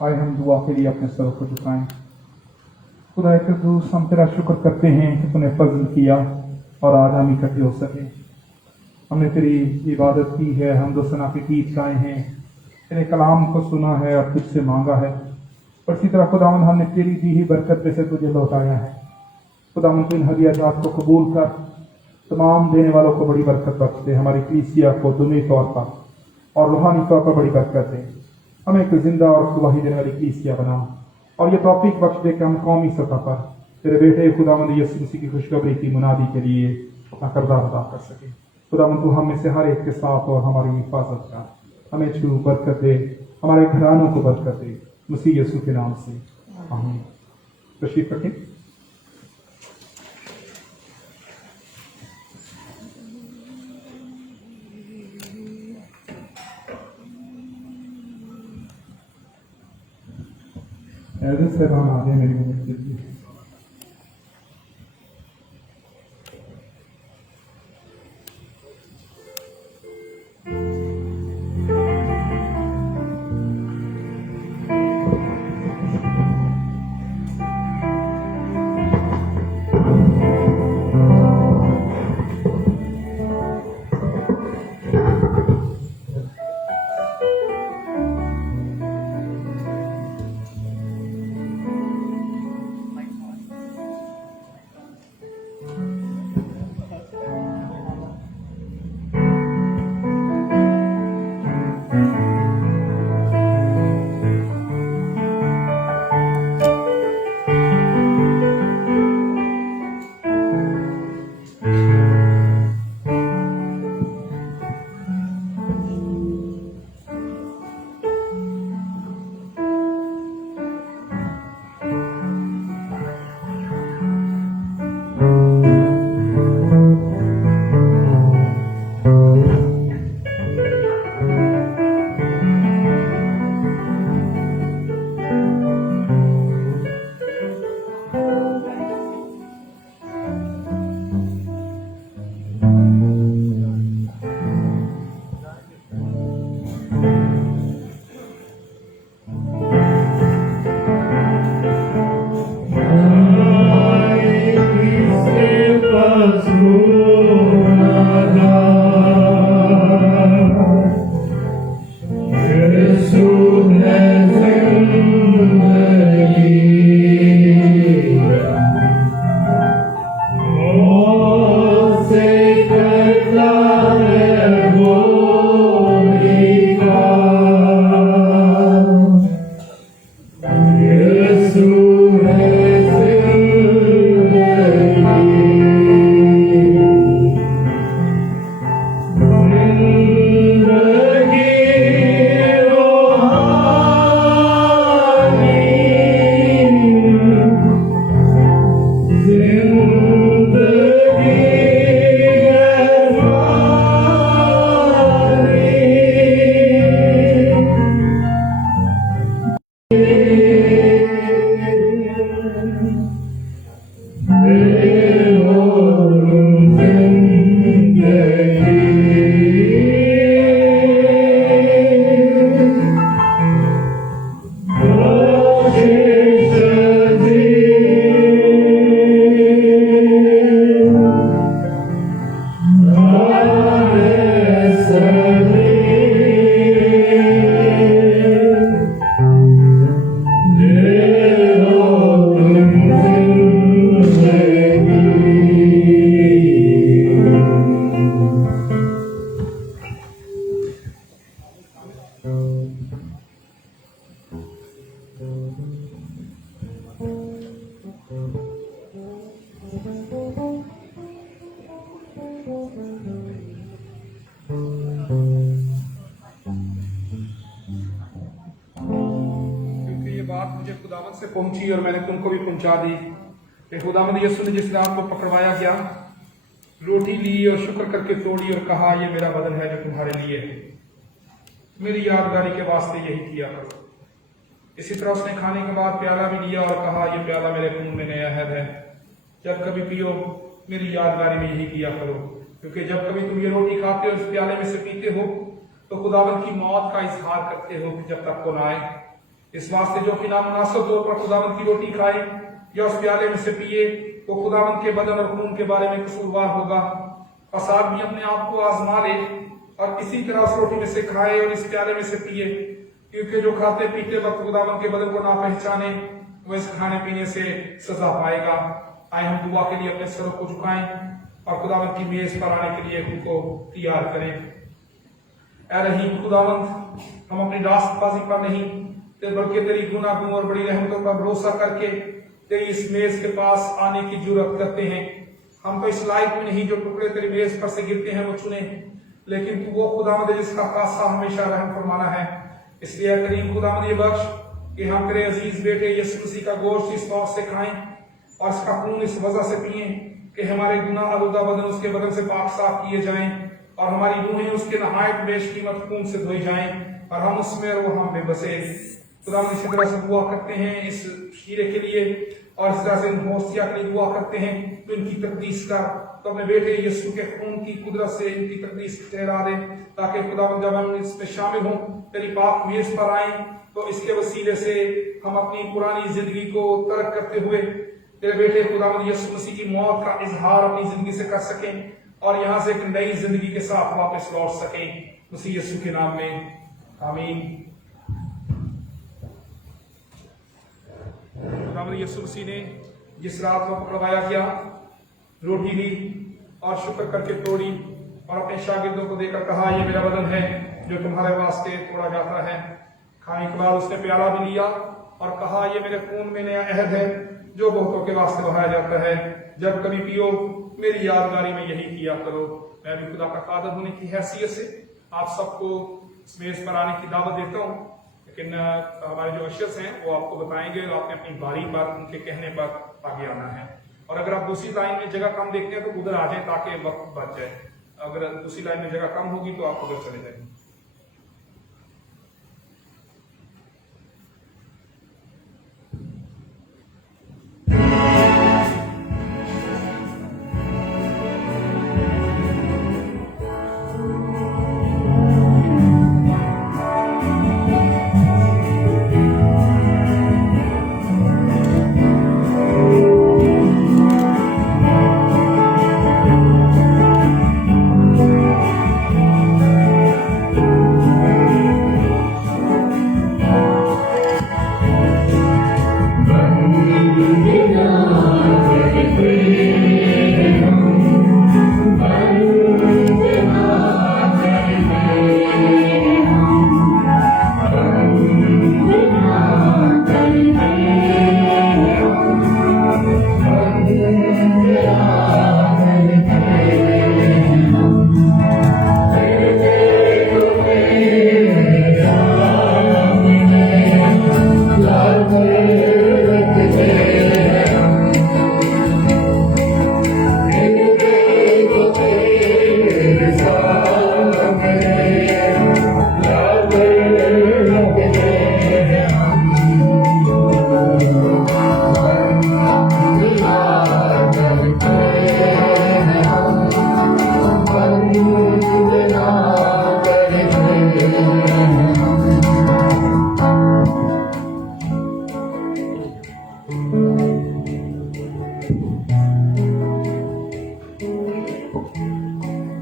आए हम दुआ के लिए अपने सर को झुकाएं। खुदा कद्दूस, हम तेरा शुक्र करते हैं कि तूने फजल किया और आज हम इकट्ठे हो सके। हमने तेरी इबादत की है, हमदो सना के गीत गाए हैं, तेरे कलाम को सुना है और तुझसे मांगा है, और इसी तरह खुदावन हमने तेरी दी ही बरकत में से तुझे लौटाया है। खुदावन तू इन हदियात को कबूल कर, तमाम देने वालों को बड़ी बरकत बख्श दे, हमारी कलीसिया को दुनिया तौर पर और रूहानी तौर पर बड़ी बरकत दे। हमें एक जिंदा और गवाही देने वाली कलीसिया बना, और ये तौफीक बख्श दे कि हम कौमी सतह पर तेरे बेटे खुदावंद यीशु मसीह की खुशखबरी की मुनादी के लिए अपना किरदार अदा कर सके। खुदावंद तू हम में से हर एक के साथ और हमारी हिफाजत कर, हमें छू बरकत दे, हमारे घरानों को बरकत दे, मसीह यीशु के नाम से आमीन। तशरीफ रखें। एल्डर साहबान आ गए मेरी मदद के लिए। खुदावंद से पहुंची और मैंने तुमको भी पहुंचा दी कि खुदावंद यीशु ने जिस रात को पकड़वाया गया, रोटी ली और शुक्र करके तोड़ी और कहा, ये मेरा बदन है जो तुम्हारे लिए है, मेरी यादगारी के वास्ते यही किया करो। इसी तरह उसने खाने के बाद प्याला भी लिया और कहा, ये प्याला मेरे खून में नया अहद है, जब कभी पियो मेरी यादगारी में यही किया करो। क्योंकि जब कभी तुम ये रोटी खाते हो इस प्याले में से पीते हो तो खुदावंद की मौत का इजहार करते हो जब तक वो ना आए। इस वास्ते जो कि नामुनासिब तौर पर खुदावंद की रोटी खाए या उस प्याले में से पिए वो खुदावंद के बदन और खून के बारे में कसूरवार होगा। बस आदमी अपने आप को आजमा ले और इसी तरह उस रोटी में से खाए और इस प्याले में से पिए, क्योंकि जो खाते पीते वक्त खुदावंद के बदन को ना पहचाने वो इस खाने पीने से सजा पाएगा। आए हम दुआ के लिए अपने सरों को झुकाएं और खुदावंद की मेज पर आने के लिए खुद को तैयार करें। ऐ रहीम खुदावंद, हम अपनी रास्तबाजी पर नहीं बल्कि तेरी गुनाहों और बड़ी रहमतों पर भरोसा करके तेरी इस मेज के पास आने की जुर्रत करते हैं। हम तो इस लायक में नहीं जो टुकड़े तेरी मेज पर से गिरते हैं वो चुने, लेकिन तू वो खुदावंद जिसका खासा हमेशा रहम फरमाना है। इसलिए करीम खुदावंद ये बख्श कि हम तेरे अजीज बेटे यीशु मसीह का गोश्त इस तौर से खाएं और इसका खून इस वजह से पिएं कि हमारे गुनाह आलूदा बदन उसके बदन से पाक साफ किए जाएं और हमारी रूहें उसके नहायत बेशकीमत खून से धोई जाएं और हम उसमें और वो हम में बसे। खुदा हम इसी तरह से दुआ करते हैं इस शीरे के लिए और इस तरह से इन होस्तिया के लिए दुआ करते हैं तो इनकी तकदीस कर, तो अपने बेटे यीशु के खून की कुदरत से इनकी तकदीस ठहरा दे, ताकि खुदा जब हम इसमें शामिल हों तेरी पाक मेज पर आए तो इसके वसीले से हम अपनी पुरानी जिंदगी को तर्क करते हुए तेरे बेटे खुदावंद यीशु मसीह की मौत का इजहार अपनी जिंदगी से कर सकें और यहाँ से एक नई जिंदगी के साथ वापस लौट सकें, मसीह यीशु के नाम में आमीन। खुदावंद यीशु मसीह ने जिस रात को पकड़वाया गया, रोटी ली और शुक्र करके तोड़ी और अपने शागिर्दों को देकर कहा, ये मेरा बदन है जो तुम्हारे वास्ते तोड़ा जाता है। खाने के बाद उसने प्याला भी लिया और कहा, ये मेरे खून में नया अहद है जो बहुतों के वास्ते बहाया जाता है, जब कभी पियो मेरी यादगारी में यही किया करो। मैं भी खुदा का कादर होने की हैसियत से आप सबको इस मेज पर आने की दावत देता हूँ, लेकिन हमारे जो अशर्स हैं वो आपको बताएंगे और आपने अपनी बारी पर उनके कहने पर आगे आना है। और अगर आप दूसरी लाइन में जगह कम देखते हैं तो उधर आ जाए ताकि वक्त बच जाए, अगर दूसरी लाइन में जगह कम होगी तो आप उधर चले जाएंगे।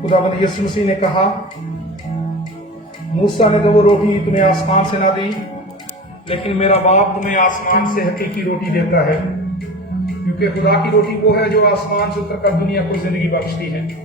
खुदावंद यीशु मसीह ने कहा, मूसा ने तो वो रोटी तुम्हें आसमान से ना दी, लेकिन मेरा बाप तुम्हें आसमान से हकीकी रोटी देता है, क्योंकि खुदा की रोटी वो है जो आसमान से उतरकर दुनिया को जिंदगी बख्शती है।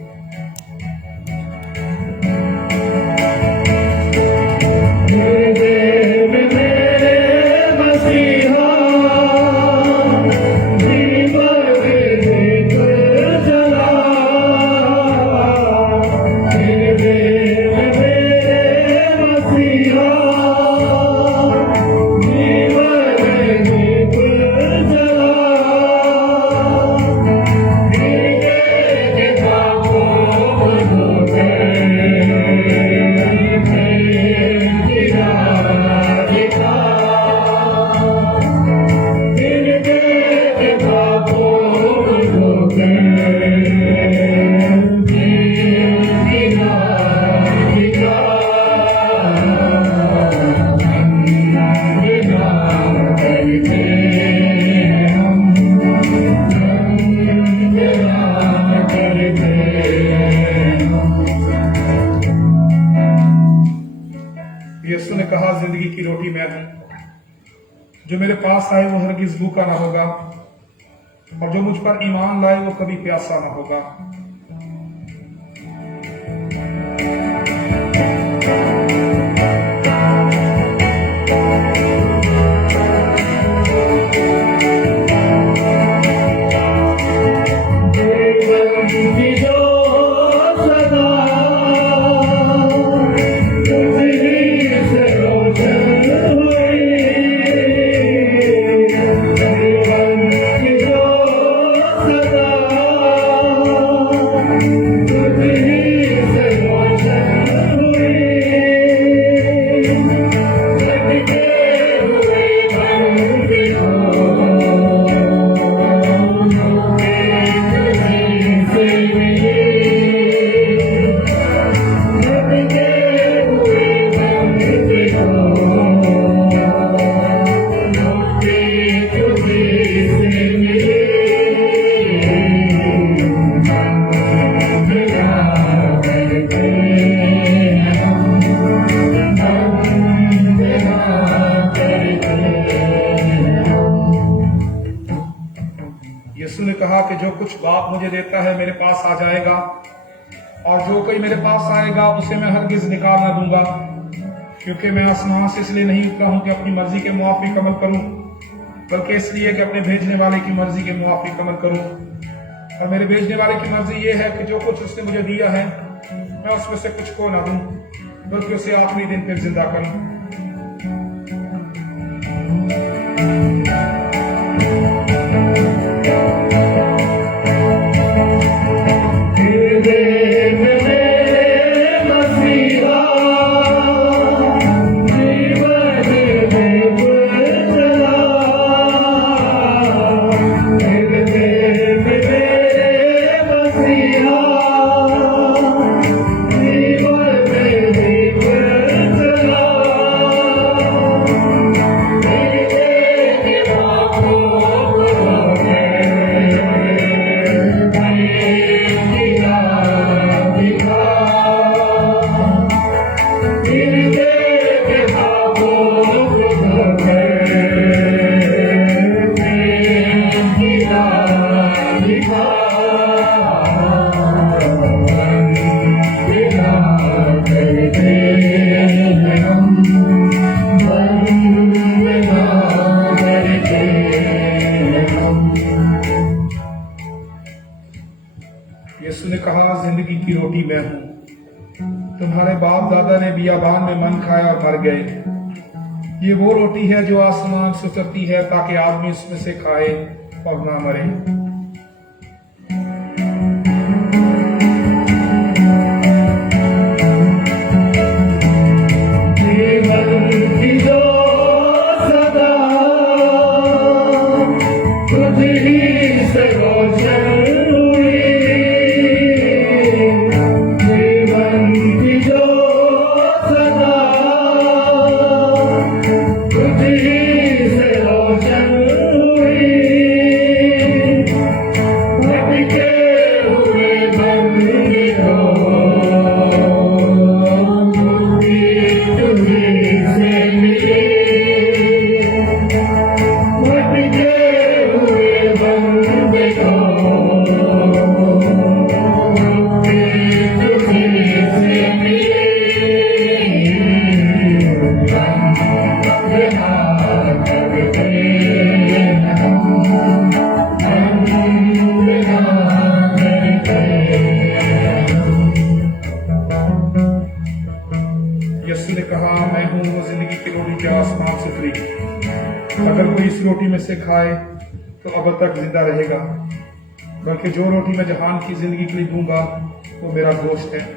यीशु ने कहा, जिंदगी की रोटी मैं हूं, जो मेरे पास आए वो हरगिज भूखा ना होगा और जो मुझ पर ईमान लाए वो कभी प्यासा ना होगा। यीशु ने कहा कि जो कुछ बाप मुझे देता है मेरे पास आ जाएगा, और जो कोई मेरे पास आएगा उसे मैं हरगिज निकाल न दूंगा। क्योंकि मैं आसमान से इसलिए नहीं उतरा हूं कि अपनी मर्जी के मुआफिक अमल करूं, बल्कि इसलिए कि अपने भेजने वाले की मर्जी के मुआफिक अमल करूं। और मेरे भेजने वाले की मर्जी ये है कि जो कुछ उसने मुझे दिया है मैं उसमें से कुछ को ना दूं, बल्कि उसे आखिरी दिन फिर जिंदा करूं। यीशु ने कहा, जिंदगी की रोटी मैं हूं। तुम्हारे बाप दादा ने बियाबान में मन खाया और मर गए। ये वो रोटी है जो आसमान से उतरती है, ताकि आदमी उसमें से खाए और ना मरे। यीशु ने कहा, मैं हूं वो जिंदगी की रोटी जो आसमान से उतरी। अगर कोई इस रोटी में से खाए तो अब तक जिंदा रहेगा, बल्कि जो रोटी मैं जहान की जिंदगी के लिए दूंगा वो मेरा गोश्त है।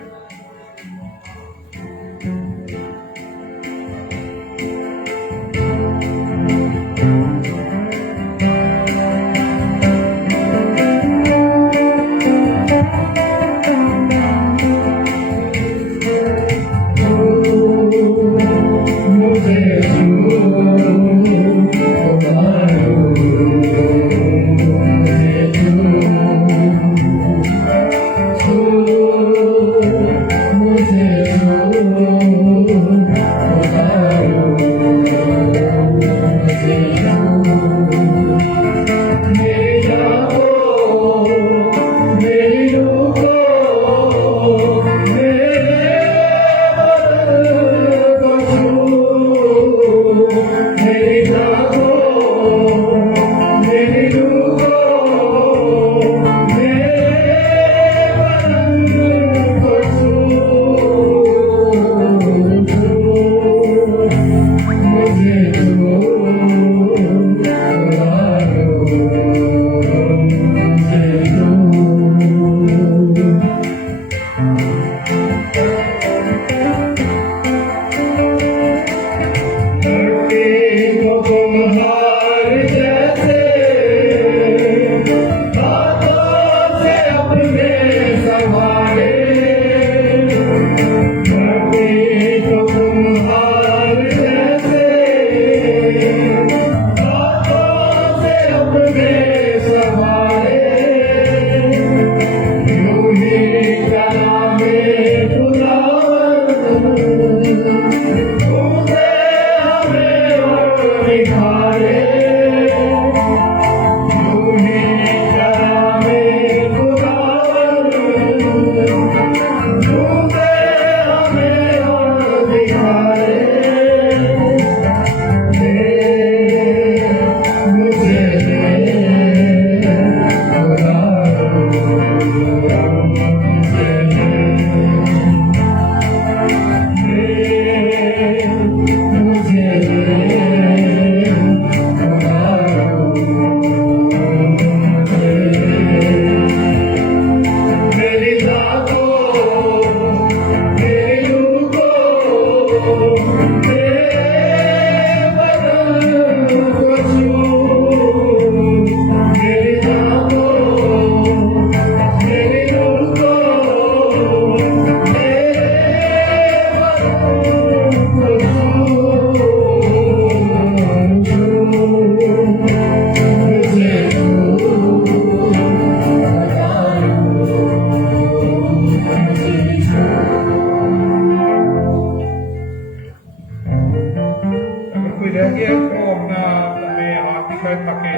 रह गया है तो अपना हमें हाथ दिखाए ताकि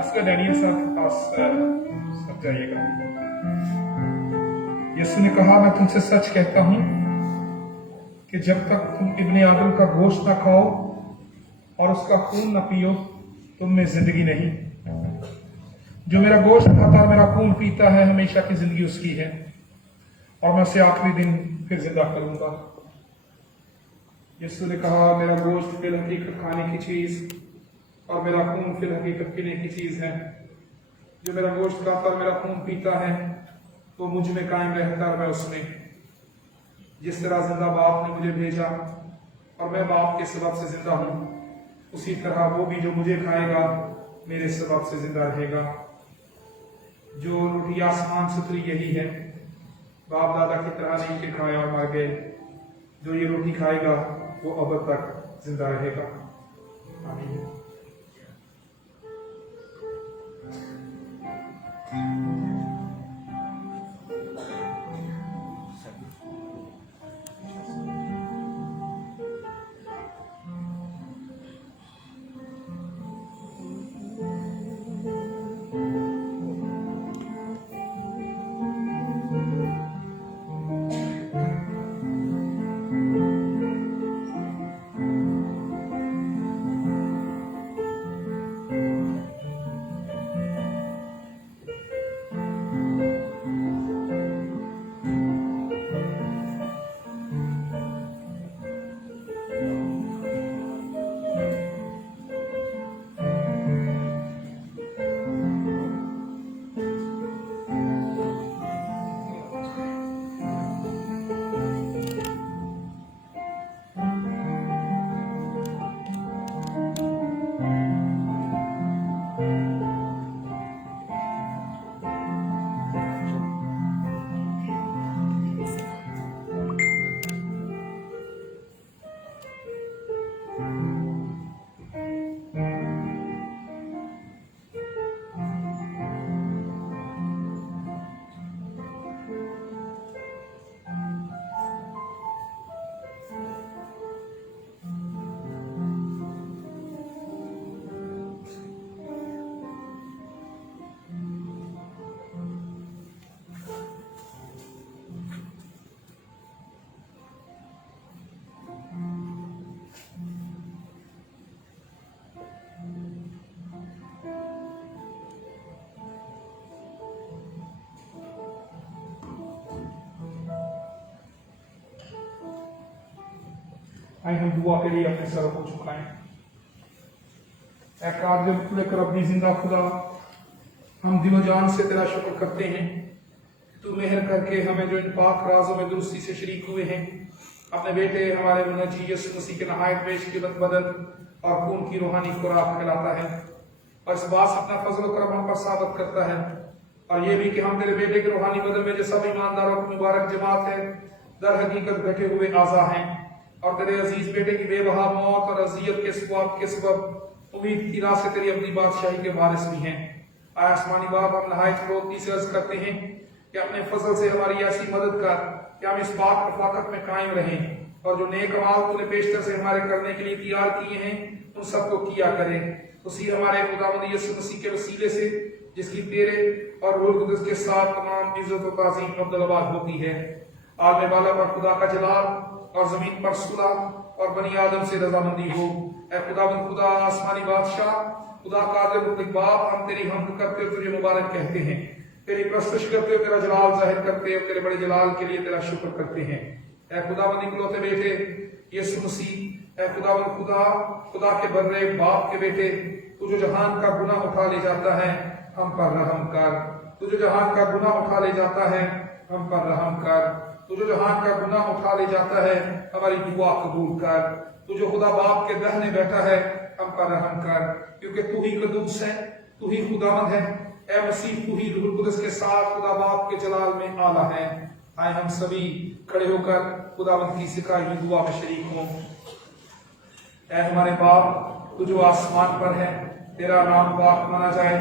असगर डैनियल साहब के पास सब जाइएगा। यीशु ने कहा, मैं तुमसे सच कहता हूं कि जब तक तुम इब्ने आदम का गोश्त ना खाओ और उसका खून ना पियो, तुम में जिंदगी नहीं। जो मेरा गोश्त खाता और मेरा खून पीता है, हमेशा की जिंदगी उसकी है, और मैं उसे आखिरी दिन फिर जिंदा करूंगा। यीशु ने कहा, मेरा गोश्त फिल हकीकत खाने की चीज और मेरा खून फिल हकीकत पीने की चीज है। जो मेरा गोश्त खाता और मेरा खून पीता है, वो मुझ में कायम रहता है और मैं उसमें। जिस तरह जिंदा बाप ने मुझे भेजा और मैं बाप के सबब से जिंदा हूं, उसी तरह वो भी जो मुझे खाएगा मेरे सबब से जिंदा रहेगा। जो रोटी आसमान से उतरी यही है, बाप दादा की तरह नहीं कि खाए और मर गए। जो ये रोटी खाएगा वो अब तक जिंदा रहेगा। आमीन। आइए हम दुआ के लिए अपने सर को झुकाएं। ऐ कादिर खुले कर अपनी जिंदा खुदा, हम दिलो जान से तेरा शुक्र करते हैं। तू मेहर करके हमें जो इन पाक राजों में दुरुस्ती से शरीक हुए हैं, अपने बेटे हमारे मुनजी यीशु मसीह के नहायत बेशकीमत बदन और खून की रूहानी खुराक खिलाता है, और इस बात से अपना फजल और करम हम पर साबित करता है। और ये भी कि हम तेरे बेटे के रूहानी बदन में जो सब ईमानदारों की मुबारक जमात है, दर हकीकत घटे हुए आज़ा हैं, और तेरे अजीज बेटे की बेबहा मौत और अजियत के सवाब के सबब उम्मीद की राह से तेरी अपनी बादशाही के वारिस भी हैं। आसमानी बाप, हम नहायत रोती से अर्ज करते हैं कि अपने फजल से हमारी ऐसी मदद कर कि हम इस पाक रफाकत में कायम रहें, और जो नेक अमाल तूने पेशतर से हमारे करने के लिए तैयार किए हैं उन सबको किया करें। उसी हमारे खुदावंद यीशु मसीह के वसीले से, जिसकी तेरे और रूह कुदस के साथ तमाम इज्जत और ताज़ीम अब्दुल्लाबाद होती है। आलम वाला पर खुदा का जलाल और जमीन पर सुलह और बनी आदम से रजामंदी हो। ऐ खुदावंद खुदा, आसमानी बादशाह, खुदा कादिर मुतलक बाप, हम तेरी हमद करते हुए तुझे मुबारक कहते हैं, तेरी प्रस्तुत करते हुए तेरा जलाल जाहिर करते हुए तेरे बड़े जलाल के लिए तेरा शुक्र करते हैं। ऐ खुदावंद इकलौते बेटे यीशु मसीह, ऐ खुदावंद खुदा, खुदा के बर्रे बाप के बेटे, तू जो जहान का गुनाह उठा ले जाता है, हम पर रहम कर। तू जो जहान का गुनाह उठा ले जाता है, हम पर रहम कर। तू जो जहान का गुनाह उठा ले जाता है, हमारी दुआ कबूल कर। तू जो खुदा बाप के दहने बैठा है, हम पर रहम कर, क्योंकि तू ही कदूस है, तू ही खुदावंद है। ऐ मसीह, तू ही रूह कुदस के साथ खुदा बाप के जलाल में आला है। आए हम सभी खड़े होकर खुदावंद की सिखाई हुई दुआ में शरीक हों। ऐ हमारे बाप, तू जो आसमान पर है, तेरा नाम पाक माना जाए,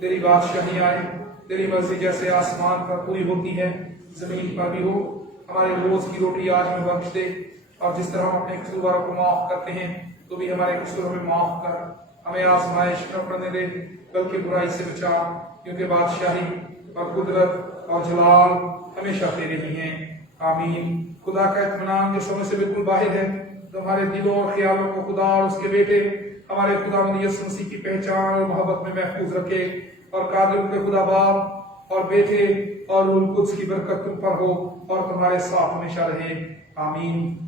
तेरी बादशाही आए, तेरी मर्जी जैसे आसमान पर पूरी होती है जमीन पर भी हो। हमारे रोज की रोटी आज में बख्श दे, और जिस तरह हम अपने कसूरवारों को माफ करते हैं तो भी हमारे कसूर हमें माफ कर, हमें आजमाइश न पड़ने दे बल्कि बुराई से बचा, क्योंकि बादशाही और कुदरत और जलाल हमेशा तेरे ही हैं। आमीन। खुदा का इत्मीनान जो समय से बिल्कुल बाहर है, तो हमारे दिलों और ख्यालों को खुदा और उसके बेटे हमारे खुदा यीशु मसीह की पहचान और मोहब्बत में महफूज रखे, और कादिर के खुदा बाप और बेटे और रूह कुद्स की बरकत तुम पर हो और तुम्हारे साथ हमेशा रहे। आमीन।